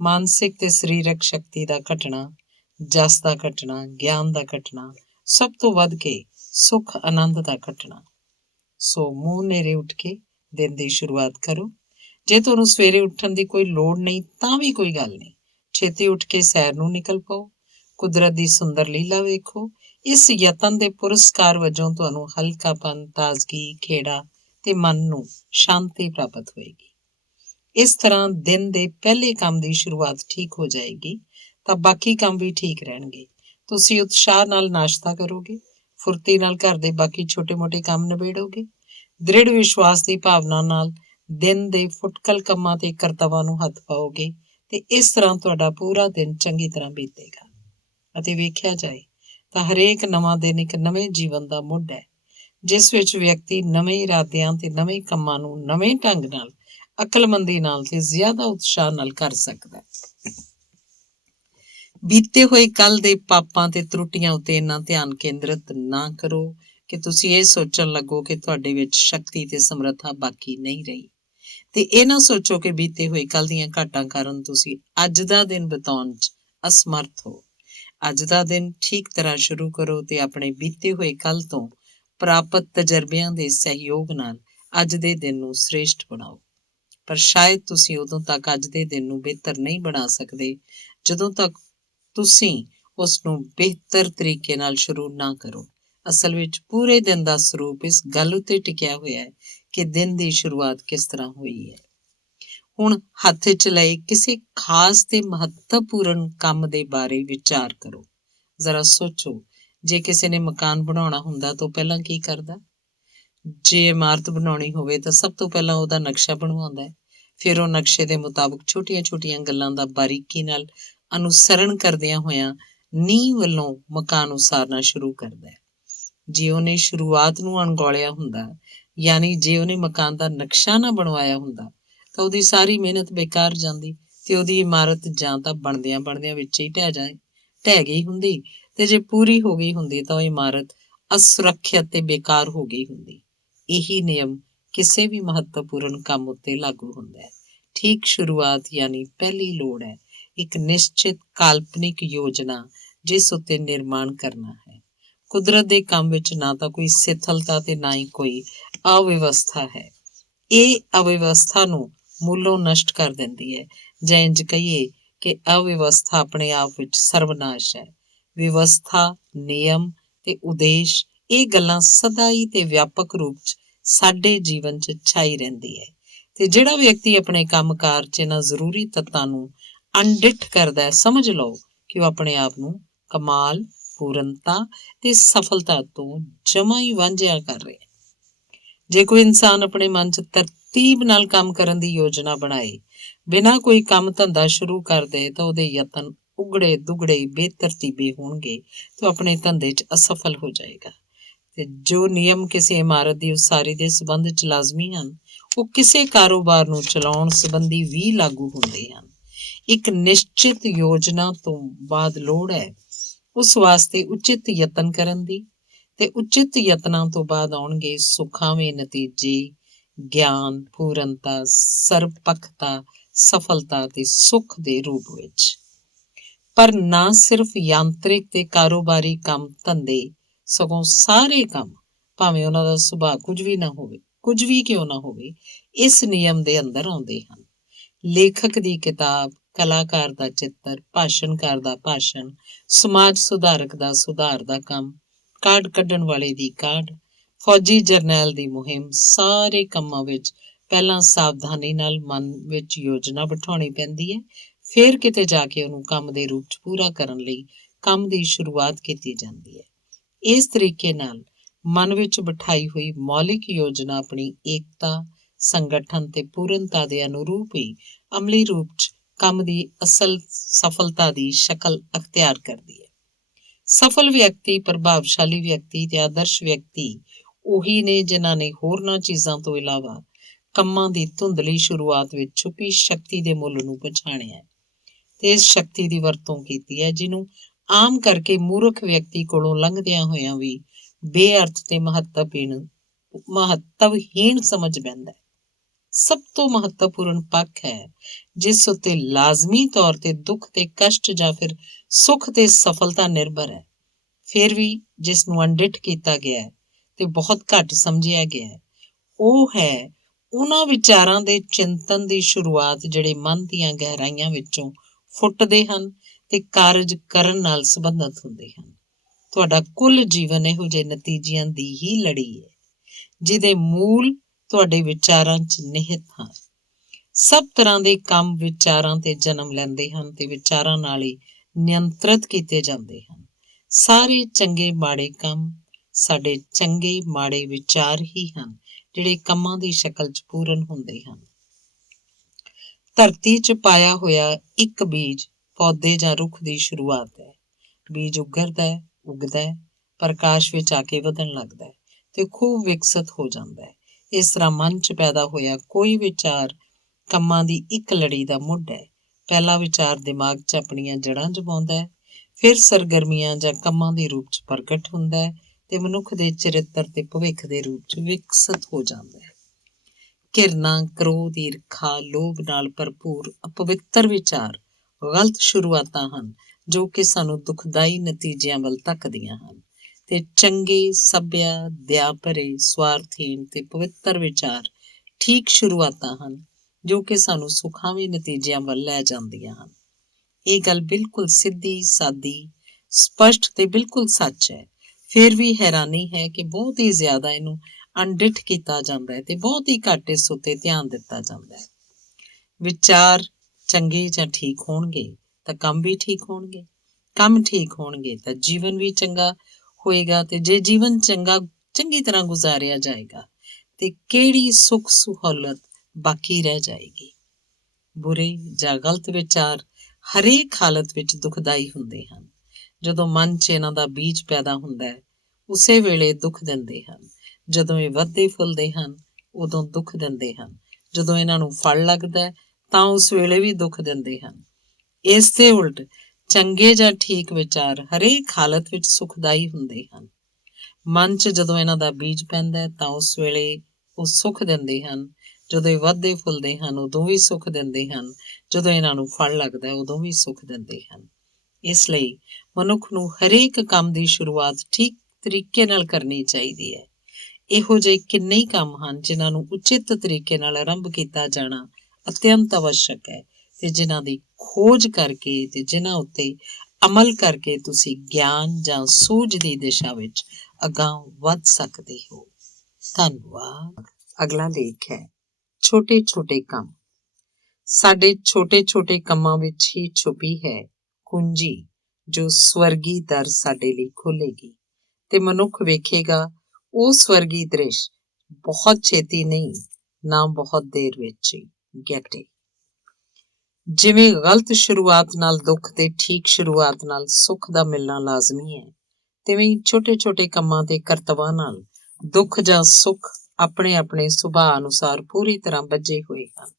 ਮਾਨਸਿਕ ਤੇ ਸਰੀਰਕ ਸ਼ਕਤੀ ਦਾ ਘਟਣਾ, ਜਸ ਦਾ ਘਟਣਾ, ਗਿਆਨ ਦਾ ਘਟਣਾ, ਸਭ ਤੋਂ ਵੱਧ ਕੇ ਸੁੱਖ ਆਨੰਦ ਦਾ ਘਟਣਾ। ਸੋ ਮੂੰਹ ਹਨੇਰੇ ਉੱਠ ਕੇ ਦਿਨ ਦੀ ਸ਼ੁਰੂਆਤ ਕਰੋ। ਜੇ ਤੁਹਾਨੂੰ ਸਵੇਰੇ ਉੱਠਣ ਦੀ ਕੋਈ ਲੋੜ ਨਹੀਂ ਤਾਂ ਵੀ ਕੋਈ ਗੱਲ ਨਹੀਂ, ਛੇਤੀ ਉੱਠ ਕੇ ਸੈਰ ਨੂੰ ਨਿਕਲ ਪਾਓ, ਕੁਦਰਤ ਦੀ ਸੁੰਦਰ ਲੀਲਾ ਵੇਖੋ। ਇਸ ਯਤਨ ਦੇ ਪੁਰਸਕਾਰ ਵਜੋਂ ਤੁਹਾਨੂੰ ਹਲਕਾਪਨ, ਤਾਜ਼ਗੀ, ਖੇੜਾ ਤੇ ਮਨ ਨੂੰ ਸ਼ਾਂਤੀ ਪ੍ਰਾਪਤ ਹੋਏਗੀ। ਇਸ ਤਰ੍ਹਾਂ ਦਿਨ ਦੇ ਪਹਿਲੇ ਕੰਮ ਦੀ ਸ਼ੁਰੂਆਤ ਠੀਕ ਹੋ ਜਾਏਗੀ ਤਾਂ ਬਾਕੀ ਕੰਮ ਵੀ ਠੀਕ ਰਹਿਣਗੇ। ਤੁਸੀਂ ਉਤਸ਼ਾਹ ਨਾਲ ਨਾਸ਼ਤਾ ਕਰੋਗੇ, ਫੁਰਤੀ ਨਾਲ ਘਰ ਦੇ ਬਾਕੀ ਛੋਟੇ-ਮੋਟੇ ਕੰਮ ਨਿਬੇੜੋਗੇ, ਦ੍ਰਿੜ ਵਿਸ਼ਵਾਸ ਦੀ ਭਾਵਨਾ ਨਾਲ ਦਿਨ ਦੇ ਫੁਟਕਲ ਕੰਮਾਂ ਤੇ ਕਰਤੱਵਾਂ ਨੂੰ ਹੱਥ ਪਾਓਗੇ ਤੇ ਇਸ ਤਰ੍ਹਾਂ ਤੁਹਾਡਾ ਪੂਰਾ ਦਿਨ ਚੰਗੀ ਤਰ੍ਹਾਂ ਬੀਤੇਗਾ। ਅਤੇ ਵੇਖਿਆ ਜਾਏ ਤਾਂ ਹਰੇਕ ਨਵਾਂ ਦਿਨ ਇੱਕ ਨਵੇਂ ਜੀਵਨ ਦਾ ਮੁੱਢ ਹੈ, ਜਿਸ ਵਿੱਚ ਵਿਅਕਤੀ ਨਵੇਂ ਇਰਾਦਿਆਂ ਤੇ ਨਵੇਂ ਕੰਮਾਂ ਨੂੰ ਨਵੇਂ ਢੰਗ ਨਾਲ, ਅਕਲਮੰਦੀ ਨਾਲ ਤੇ ਜ਼ਿਆਦਾ ਉਤਸ਼ਾਹ ਨਾਲ ਕਰ ਸਕਦਾ ਹੈ। ਬੀਤੇ ਹੋਏ ਕੱਲ ਦੇ ਪਾਪਾਂ ਤੇ ਤਰੁੱਟੀਆਂ ਉੱਤੇ ਇੰਨਾ ਧਿਆਨ ਕੇਂਦਰਿਤ ਨਾ ਕਰੋ ਕਿ ਤੁਸੀਂ ਇਹ ਸੋਚਣ ਲੱਗੋ ਕਿ ਤੁਹਾਡੇ ਵਿੱਚ ਸ਼ਕਤੀ ਤੇ ਸਮਰੱਥਾ ਬਾਕੀ ਨਹੀਂ ਰਹੀ। ਤੇ ਇਹ ਨਾ ਸੋਚੋ ਕਿ ਬੀਤੇ ਹੋਏ ਕੱਲ ਦੀਆਂ ਘਾਟਾਂ ਕਾਰਨ ਤੁਸੀਂ ਅੱਜ ਦਾ ਦਿਨ ਬਿਤਾਉਣ 'ਚ ਅਸਮਰਥ ਹੋ। ਅੱਜ ਦਾ ਦਿਨ ਠੀਕ ਤਰ੍ਹਾਂ ਸ਼ੁਰੂ ਕਰੋ ਤੇ ਆਪਣੇ ਬੀਤੇ ਹੋਏ ਕੱਲ ਤੋਂ ਪ੍ਰਾਪਤ ਤਜਰਬਿਆਂ ਦੇ ਸਹਿਯੋਗ ਨਾਲ ਅੱਜ ਦੇ ਦਿਨ ਨੂੰ ਸ੍ਰੇਸ਼ਟ ਬਣਾਓ। ਪਰ ਸ਼ਾਇਦ ਤੁਸੀਂ ਉਦੋਂ ਤੱਕ ਅੱਜ ਦੇ ਦਿਨ ਨੂੰ ਬਿਹਤਰ ਨਹੀਂ ਬਣਾ ਸਕਦੇ ਜਦੋਂ ਤੱਕ ਤੁਸੀਂ ਉਸ ਨੂੰ ਬਿਹਤਰ ਤਰੀਕੇ ਨਾਲ ਸ਼ੁਰੂ ਨਾ ਕਰੋ। ਅਸਲ ਵਿੱਚ ਪੂਰੇ ਦਿਨ ਦਾ ਸਰੂਪ ਇਸ ਗੱਲ ਉੱਤੇ ਟਿਕਿਆ ਹੋਇਆ ਹੈ ਕਿ ਦਿਨ ਦੀ ਸ਼ੁਰੂਆਤ ਕਿਸ ਤਰ੍ਹਾਂ ਹੋਈ ਹੈ। ਹੁਣ ਹੱਥ 'ਚ ਲਏ ਕਿਸੇ ਖਾਸ ਤੇ ਮਹੱਤਵਪੂਰਨ ਕੰਮ ਦੇ ਬਾਰੇ ਵਿਚਾਰ ਕਰੋ। ਜ਼ਰਾ ਸੋਚੋ, ਜੇ ਕਿਸੇ ਨੇ ਮਕਾਨ ਬਣਾਉਣਾ ਹੁੰਦਾ ਤਾਂ ਪਹਿਲਾਂ ਕੀ ਕਰਦਾ? ਜੇ ਇਮਾਰਤ ਬਣਾਉਣੀ ਹੋਵੇ ਤਾਂ ਸਭ ਤੋਂ ਪਹਿਲਾਂ ਉਹਦਾ ਨਕਸ਼ਾ ਬਣਵਾਉਂਦਾ ਹੈ। ਫਿਰ ਉਹ ਨਕਸ਼ੇ ਦੇ ਮੁਤਾਬਕ ਛੋਟੀਆਂ-ਛੋਟੀਆਂ ਗੱਲਾਂ ਦਾ ਬਾਰੀਕੀ ਨਾਲ ਅਨੁਸਰਣ ਕਰਦਿਆਂ ਹੋਇਆਂ ਨੀਂਹ ਵੱਲੋਂ ਮਕਾਨ ਉਸਾਰਨਾ ਸ਼ੁਰੂ ਕਰਦਾ ਹੈ। ਜੇ ਉਹਨੇ ਸ਼ੁਰੂਆਤ ਨੂੰ ਅਣਗੌਲਿਆ ਹੁੰਦਾ, ਯਾਨੀ ਜੇ ਉਹਨੇ ਮਕਾਨ ਦਾ ਨਕਸ਼ਾ ਨਾ ਬਣਵਾਇਆ ਹੁੰਦਾ, ਤਾਂ ਉਹਦੀ ਸਾਰੀ ਮਿਹਨਤ ਬੇਕਾਰ ਜਾਂਦੀ ਤੇ ਉਹਦੀ ਇਮਾਰਤ ਜਾਂ ਤਾਂ ਬਣਦਿਆਂ ਵਿੱਚ ਹੀ ਢਹਿ ਗਈ ਹੁੰਦੀ, ਤੇ ਜੇ ਪੂਰੀ ਹੋ ਗਈ ਹੁੰਦੀ ਤਾਂ ਉਹ ਇਮਾਰਤ ਅਸੁਰੱਖਿਅਤ ਤੇ ਬੇਕਾਰ ਹੋ ਗਈ ਹੁੰਦੀ। ਇਹੀ ਨਿਯਮ ਕਿਸੇ ਵੀ ਮਹੱਤਵਪੂਰਨ ਕੰਮ ਉੱਤੇ ਲਾਗੂ ਹੁੰਦਾ ਹੈ। ਠੀਕ ਸ਼ੁਰੂਆਤ ਯਾਨੀ ਪਹਿਲੀ ਲੋੜ ਹੈ ਇੱਕ ਨਿਸ਼ਚਿਤ ਕਾਲਪਨਿਕ ਯੋਜਨਾ ਜਿਸ ਉੱਤੇ ਨਿਰਮਾਣ ਕਰਨਾ ਹੈ। ਕੁਦਰਤ ਦੇ ਕੰਮ ਵਿੱਚ ਨਾ ਤਾਂ ਕੋਈ ਸਿਥਲਤਾ ਤੇ ਨਾ ਹੀ ਕੋਈ ਅਵਿਵਸਥਾ ਹੈ। ਇਹ ਅਵਿਵਸਥਾ ਨੂੰ ਮੂਲੋਂ ਨਸ਼ਟ ਕਰ ਦਿੰਦੀ ਹੈ, ਜਾਂ ਇੰਝ ਕਹੀਏ ਕਿ ਅਵਿਵਸਥਾ ਆਪਣੇ ਆਪ ਵਿੱਚ ਸਰਵਨਾਸ਼ ਹੈ। ਵਿਵਸਥਾ, ਨਿਯਮ ਤੇ ਉਦੇਸ਼, ਇਹ ਗੱਲਾਂ ਸਦਾ ਹੀ ਤੇ ਵਿਆਪਕ ਰੂਪ 'ਚ ਸਾਡੇ ਜੀਵਨ 'ਚ ਛਾਈ ਰਹਿੰਦੀ ਹੈ। ਤੇ ਜਿਹੜਾ ਵਿਅਕਤੀ ਆਪਣੇ ਕੰਮਕਾਰ 'ਚ ਇਹਨਾਂ ਜ਼ਰੂਰੀ ਤੱਤਾਂ ਨੂੰ ਅਣਡਿੱਠ ਕਰਦਾ ਹੈ, ਸਮਝ ਲਓ ਕਿ ਉਹ ਆਪਣੇ ਆਪ ਨੂੰ ਕਮਾਲ, ਪੂਰਨਤਾ ਤੇ ਸਫਲਤਾ ਤੋਂ ਜਮਾਂ ਹੀ ਵਾਂਝਿਆ ਕਰ ਰਿਹਾ। ਜੇ ਕੋਈ ਇਨਸਾਨ ਆਪਣੇ ਮਨ 'ਚ ਤਰਤੀਬ ਨਾਲ ਕੰਮ ਕਰਨ ਦੀ ਯੋਜਨਾ ਬਣਾਏ, ਬਿਨਾਂ ਕੋਈ ਕੰਮ ਧੰਦਾ ਸ਼ੁਰੂ ਕਰ ਦੇ, ਤਾਂ ਉਹਦੇ ਯਤਨ ਉਗੜੇ ਦੁਗੜੇ ਬੇਤਰਤੀਬੇ ਹੋਣਗੇ ਤੇ ਆਪਣੇ ਧੰਦੇ 'ਚ ਅਸਫਲ ਹੋ ਜਾਏਗਾ। ਤੇ ਜੋ ਨਿਯਮ ਕਿਸੇ ਇਮਾਰਤ ਦੀ ਉਸਾਰੀ ਦੇ ਸਬੰਧ 'ਚ ਲਾਜ਼ਮੀ ਹਨ, ਉਹ ਕਿਸੇ ਕਾਰੋਬਾਰ ਨੂੰ ਚਲਾਉਣ ਸੰਬੰਧੀ ਵੀ ਲਾਗੂ ਹੁੰਦੇ ਹਨ। ਇੱਕ ਨਿਸ਼ਚਿਤ ਯੋਜਨਾ ਤੋਂ ਬਾਅਦ ਲੋੜ ਹੈ ਉਸ ਵਾਸਤੇ ਉਚਿਤ ਯਤਨ ਕਰਨ ਦੀ, ਤੇ ਉਚਿਤ ਯਤਨਾਂ ਤੋਂ ਬਾਅਦ ਆਉਣਗੇ ਸੁਖਾਵੇਂ ਨਤੀਜੇ, ਗਿਆਨ, ਪੂਰਨਤਾ, ਸਰਬਪੱਖਤਾ, ਸਫਲਤਾ ਤੇ ਸੁੱਖ ਦੇ ਰੂਪ ਵਿੱਚ। ਪਰ ਨਾ ਸਿਰਫ ਯਾਂਤਰਿਕ ਤੇ ਕਾਰੋਬਾਰੀ ਕੰਮ ਧੰਦੇ, ਸਗੋਂ ਸਾਰੇ ਕੰਮ, ਭਾਵੇਂ ਉਹਨਾਂ ਦਾ ਸੁਭਾਅ ਕੁਝ ਵੀ ਕਿਉਂ ਨਾ ਹੋਵੇ, ਇਸ ਨਿਯਮ ਦੇ ਅੰਦਰ ਆਉਂਦੇ ਹਨ। ਲੇਖਕ ਦੀ ਕਿਤਾਬ, ਕਲਾਕਾਰ ਦਾ ਚਿੱਤਰ, ਭਾਸ਼ਣਕਾਰ ਦਾ ਭਾਸ਼ਣ, ਸਮਾਜ ਸੁਧਾਰਕ ਦਾ ਸੁਧਾਰ ਦਾ ਕੰਮ, ਕਾਢ ਕੱਢਣ ਵਾਲੇ ਦੀ ਕਾਢ, ਫੌਜੀ ਜਰਨੈਲ ਦੀ ਮੁਹਿੰਮ, ਸਾਰੇ ਕੰਮਾਂ ਵਿੱਚ ਪਹਿਲਾਂ ਸਾਵਧਾਨੀ ਨਾਲ ਮਨ ਵਿੱਚ ਯੋਜਨਾ ਬਿਠਾਉਣੀ ਪੈਂਦੀ ਹੈ, ਫਿਰ ਕਿਤੇ ਜਾ ਕੇ ਉਹਨੂੰ ਕੰਮ ਦੇ ਰੂਪ 'ਚ ਪੂਰਾ ਕਰਨ ਲਈ ਕੰਮ ਦੀ ਸ਼ੁਰੂਆਤ ਕੀਤੀ ਜਾਂਦੀ ਹੈ। ਇਸ ਤਰੀਕੇ ਨਾਲ ਮਨ ਵਿੱਚ ਬਿਠਾਈ ਹੋਈ ਮੌਲਿਕ ਯੋਜਨਾ ਆਪਣੀ ਏਕਤਾ, ਸੰਗਠਨ ਤੇ ਪੂਰਨਤਾ ਦੇ ਅਨੁਰੂਪ ਹੀ ਅਮਲੀ ਰੂਪ 'ਚ ਕੰਮ ਦੀ ਅਸਲ ਸਫਲਤਾ ਦੀ ਸ਼ਕਲ ਅਖਤਿਆਰ ਕਰਦੀ ਹੈ। ਸਫਲ ਵਿਅਕਤੀ, ਪ੍ਰਭਾਵਸ਼ਾਲੀ ਵਿਅਕਤੀ ਤੇ ਆਦਰਸ਼ ਵਿਅਕਤੀ ਉਹੀ ਨੇ ਜਿਨ੍ਹਾਂ ਨੇ ਹੋਰਨਾਂ ਚੀਜ਼ਾਂ ਤੋਂ ਇਲਾਵਾ ਕੰਮਾਂ ਦੀ ਧੁੰਦਲੀ ਸ਼ੁਰੂਆਤ ਵਿੱਚ ਛੁਪੀ ਸ਼ਕਤੀ ਦੇ ਮੁੱਲ ਨੂੰ ਪਛਾਣਿਆ ਤੇ ਇਸ ਸ਼ਕਤੀ ਦੀ ਵਰਤੋਂ ਕੀਤੀ ਹੈ, ਜਿਹਨੂੰ ਆਮ ਕਰਕੇ ਮੂਰਖ ਵਿਅਕਤੀ ਕੋਲੋਂ ਲੰਘਦਿਆਂ ਹੋਇਆਂ ਵੀ ਬੇਅਰਥ ਤੇ ਮਹੱਤਵਹੀਣ ਸਮਝ ਪੈਂਦਾ ਹੈ। ਸਭ ਤੋਂ ਮਹੱਤਵਪੂਰਨ ਪੱਖ ਹੈ ਜਿਸ ਉੱਤੇ ਲਾਜ਼ਮੀ ਤੌਰ ਤੇ ਦੁੱਖ ਤੇ ਕਸ਼ਟ ਜਾਂ ਫਿਰ ਸੁੱਖ ਤੇ ਸਫਲਤਾ ਨਿਰਭਰ ਹੈ, ਫਿਰ ਵੀ ਜਿਸ ਨੂੰ ਅਣਡਿੱਠ ਕੀਤਾ ਗਿਆ ਹੈ ਤੇ ਬਹੁਤ ਘੱਟ ਸਮਝਿਆ ਗਿਆ ਹੈ, ਉਹ ਹੈ ਉਹਨਾਂ ਵਿਚਾਰਾਂ ਦੇ ਚਿੰਤਨ ਦੀ ਸ਼ੁਰੂਆਤ ਜਿਹੜੇ ਮਨ ਦੀਆਂ ਗਹਿਰਾਈਆਂ ਵਿੱਚੋਂ ਫੁੱਟਦੇ ਹਨ ਤੇ ਕਾਰਜ ਕਰਨ ਨਾਲ ਸੰਬੰਧਿਤ ਹੁੰਦੇ ਹਨ। ਤੁਹਾਡਾ ਕੁੱਲ ਜੀਵਨ ਇਹੋ ਜਿਹੇ ਨਤੀਜਿਆਂ ਦੀ ਹੀ ਲੜੀ ਹੈ ਜਿਹਦੇ ਮੂਲ ਤੁਹਾਡੇ ਵਿਚਾਰਾਂ 'ਚ ਨਿਹਿਤ ਹਨ। ਸਭ ਤਰ੍ਹਾਂ ਦੇ ਕੰਮ ਵਿਚਾਰਾਂ ਤੇ ਜਨਮ ਲੈਂਦੇ ਹਨ ਤੇ ਵਿਚਾਰਾਂ ਨਾਲ ਹੀ ਨਿਯੰਤਰਿਤ ਕੀਤੇ ਜਾਂਦੇ ਹਨ। ਸਾਰੇ ਚੰਗੇ ਮਾੜੇ ਕੰਮ ਸਾਡੇ ਚੰਗੇ ਮਾੜੇ ਵਿਚਾਰ ਹੀ ਹਨ ਜਿਹੜੇ ਕੰਮਾਂ ਦੀ ਸ਼ਕਲ 'ਚ ਪੂਰਨ ਹੁੰਦੇ ਹਨ। ਧਰਤੀ 'ਚ ਪਾਇਆ ਹੋਇਆ ਇੱਕ ਬੀਜ ਪੌਦੇ ਜਾਂ ਰੁੱਖ ਦੀ ਸ਼ੁਰੂਆਤ ਹੈ। ਬੀਜ ਉੱਗਦਾ ਹੈ, ਪ੍ਰਕਾਸ਼ ਵਿੱਚ ਆ ਕੇ ਵਧਣ ਲੱਗਦਾ ਹੈ ਤੇ ਖੂਬ ਵਿਕਸਿਤ ਹੋ ਜਾਂਦਾ ਹੈ। ਇਸ ਤਰ੍ਹਾਂ ਮਨ 'ਚ ਪੈਦਾ ਹੋਇਆ ਕੋਈ ਵਿਚਾਰ ਕੰਮਾਂ ਦੀ ਇੱਕ ਲੜੀ ਦਾ ਮੁੱਢ ਹੈ। ਪਹਿਲਾ ਵਿਚਾਰ ਦਿਮਾਗ 'ਚ ਆਪਣੀਆਂ ਜੜ੍ਹਾਂ ਜਮਾਉਂਦਾ ਹੈ, ਫਿਰ ਸਰਗਰਮੀਆਂ ਜਾਂ ਕੰਮਾਂ ਦੇ ਰੂਪ 'ਚ ਪ੍ਰਗਟ ਹੁੰਦਾ ਹੈ ਤੇ ਮਨੁੱਖ ਦੇ ਚਰਿੱਤਰ ਤੇ ਭਵਿੱਖ ਦੇ ਰੂਪ 'ਚ ਵਿਕਸਿਤ ਹੋ ਜਾਂਦਾ ਹੈ। ਘਿਰਨਾ, ਕ੍ਰੋਧ, ਈਰਖਾ, ਲੋਭ ਨਾਲ ਭਰਪੂਰ ਅਪਵਿੱਤਰ ਵਿਚਾਰ ਗਲਤ ਸ਼ੁਰੂਆਤਾਂ ਹਨ ਜੋ ਕਿ ਸਾਨੂੰ ਦੁਖਦਾਈ ਨਤੀਜਿਆਂ ਵੱਲ ਧੱਕਦੀਆਂ ਹਨ, ਤੇ ਚੰਗੇ, ਸੱਭਿਆ, ਦਇਆ ਭਰੇ, ਸਵਾਰਥਹੀਣ ਤੇ ਪਵਿੱਤਰ ਵਿਚਾਰ ਠੀਕ ਸ਼ੁਰੂਆਤਾਂ ਹਨ ਜੋ ਕਿ ਸਾਨੂੰ ਸੁਖਾਵੇਂ ਨਤੀਜਿਆਂ ਵੱਲ ਲੈ ਜਾਂਦੀਆਂ ਹਨ। ਇਹ ਗੱਲ ਬਿਲਕੁਲ ਸਿੱਧੀ ਸਾਦੀ, ਸਪਸ਼ਟ ਤੇ ਬਿਲਕੁਲ ਸੱਚ ਹੈ। ਫਿਰ ਵੀ ਹੈਰਾਨੀ ਹੈ ਕਿ ਬਹੁਤ ਹੀ ਜ਼ਿਆਦਾ ਇਹਨੂੰ ਅਣਡਿੱਠ ਕੀਤਾ ਜਾਂਦਾ ਹੈ ਤੇ ਬਹੁਤ ਹੀ ਘੱਟ ਇਸ ਉੱਤੇ ਧਿਆਨ ਦਿੱਤਾ ਜਾਂਦਾ ਹੈ। ਵਿਚਾਰ ਚੰਗੇ ਜਾਂ ਠੀਕ ਹੋਣਗੇ ਤਾਂ ਕੰਮ ਵੀ ਠੀਕ ਹੋਣਗੇ, ਕੰਮ ਠੀਕ ਹੋਣਗੇ ਤਾਂ ਜੀਵਨ ਵੀ ਚੰਗਾ ਹੋਏਗਾ, ਤੇ ਜੇ ਜੀਵਨ ਚੰਗੀ ਤਰ੍ਹਾਂ ਗੁਜ਼ਾਰਿਆ ਜਾਏਗਾ ਤੇ ਕਿਹੜੀ ਸੁੱਖ ਸਹੂਲਤ ਬਾਕੀ ਰਹਿ ਜਾਏਗੀ। ਬੁਰੇ ਜਾਂ ਗਲਤ ਵਿਚਾਰ ਹਰੇਕ ਹਾਲਤ ਵਿੱਚ ਦੁਖਦਾਈ ਹੁੰਦੇ ਹਨ। ਜਦੋਂ ਮਨ 'ਚ ਇਹਨਾਂ ਦਾ ਬੀਜ ਪੈਦਾ ਹੁੰਦਾ ਹੈ ਉਸੇ ਵੇਲੇ ਦੁੱਖ ਦਿੰਦੇ ਹਨ। ਜਦੋਂ ਇਹ ਵੱਧਦੇ ਫੁੱਲਦੇ ਹਨ ਉਦੋਂ ਦੁੱਖ ਦਿੰਦੇ ਹਨ। ਜਦੋਂ ਇਹਨਾਂ ਨੂੰ ਫਲ ਲੱਗਦਾ ਹੈ ਤਾਂ ਉਸ ਵੇਲੇ ਵੀ ਦੁੱਖ ਦਿੰਦੇ ਹਨ। ਇਸ ਦੇ ਉਲਟ ਚੰਗੇ ਜਾਂ ਠੀਕ ਵਿਚਾਰ ਹਰੇਕ ਹਾਲਤ ਵਿੱਚ ਸੁਖਦਾਈ ਹੁੰਦੇ ਹਨ। ਮਨ 'ਚ ਜਦੋਂ ਇਹਨਾਂ ਦਾ ਬੀਜ ਪੈਂਦਾ ਹੈ ਤਾਂ ਉਸ ਵੇਲੇ ਉਹ ਸੁੱਖ ਦਿੰਦੇ ਹਨ। ਜਦੋਂ ਇਹ ਵੱਧਦੇ ਫੁੱਲਦੇ ਹਨ ਉਦੋਂ ਵੀ ਸੁੱਖ ਦਿੰਦੇ ਹਨ। ਜਦੋਂ ਇਹਨਾਂ ਨੂੰ ਫਲ ਲੱਗਦਾ ਉਦੋਂ ਵੀ ਸੁੱਖ ਦਿੰਦੇ ਹਨ। ਇਸ ਲਈ ਮਨੁੱਖ ਨੂੰ ਹਰੇਕ ਕੰਮ ਦੀ ਸ਼ੁਰੂਆਤ ਠੀਕ ਤਰੀਕੇ ਨਾਲ ਕਰਨੀ ਚਾਹੀਦੀ ਹੈ। ਇਹੋ ਜਿਹੇ ਕਿੰਨੇ ਹੀ ਕੰਮ ਹਨ ਜਿਨ੍ਹਾਂ ਨੂੰ ਉਚਿਤ ਤਰੀਕੇ ਨਾਲ ਆਰੰਭ ਕੀਤਾ ਜਾਣਾ ਅਤਿਅੰਤ ਆਵਸ਼ਕ ਹੈ ਤੇ ਜਿਨ੍ਹਾਂ ਦੀ ਖੋਜ ਕਰਕੇ ਤੇ ਜਿਨ੍ਹਾਂ ਉੱਤੇ ਅਮਲ ਕਰਕੇ ਤੁਸੀਂ ਗਿਆਨ ਜਾਂ ਸੂਝ ਦੀ ਦਿਸ਼ਾ ਵਿੱਚ ਅਗਾਂਹ ਵੱਧ ਸਕਦੇ ਹੋ। ਧੰਨਵਾਦ। ਅਗਲਾ ਲੇਖ ਹੈ ਛੋਟੇ ਛੋਟੇ ਕੰਮ। ਸਾਡੇ ਛੋਟੇ ਛੋਟੇ ਕੰਮਾਂ ਵਿੱਚ ਹੀ ਛੁਪੀ ਹੈ ਕੁੰਜੀ ਜੋ ਸਵਰਗੀ ਦਰ ਸਾਡੇ ਲਈ ਖੋਲੇਗੀ ਤੇ ਮਨੁੱਖ ਵੇਖੇਗਾ ਉਹ ਸਵਰਗੀ ਦ੍ਰਿਸ਼ ਬਹੁਤ ਛੇਤੀ ਨਹੀਂ, ਨਾ ਬਹੁਤ ਦੇਰ ਵਿੱਚ ਹੀ। ਗੈਟੇ। ਜਿਵੇਂ ਗਲਤ ਸ਼ੁਰੂਆਤ ਨਾਲ ਦੁੱਖ ਤੇ ਠੀਕ ਸ਼ੁਰੂਆਤ ਨਾਲ ਸੁੱਖ ਦਾ ਮਿਲਣਾ ਲਾਜ਼ਮੀ ਹੈ, ਤਿਵੇਂ ਛੋਟੇ ਛੋਟੇ ਕੰਮਾਂ ਤੇ ਕਰਤੱਵਾਂ ਨਾਲ ਦੁੱਖ ਜਾਂ ਸੁੱਖ ਆਪਣੇ ਆਪਣੇ ਸੁਭਾਅ ਅਨੁਸਾਰ ਪੂਰੀ ਤਰ੍ਹਾਂ ਬੱਝੇ ਹੋਏ ਹਨ।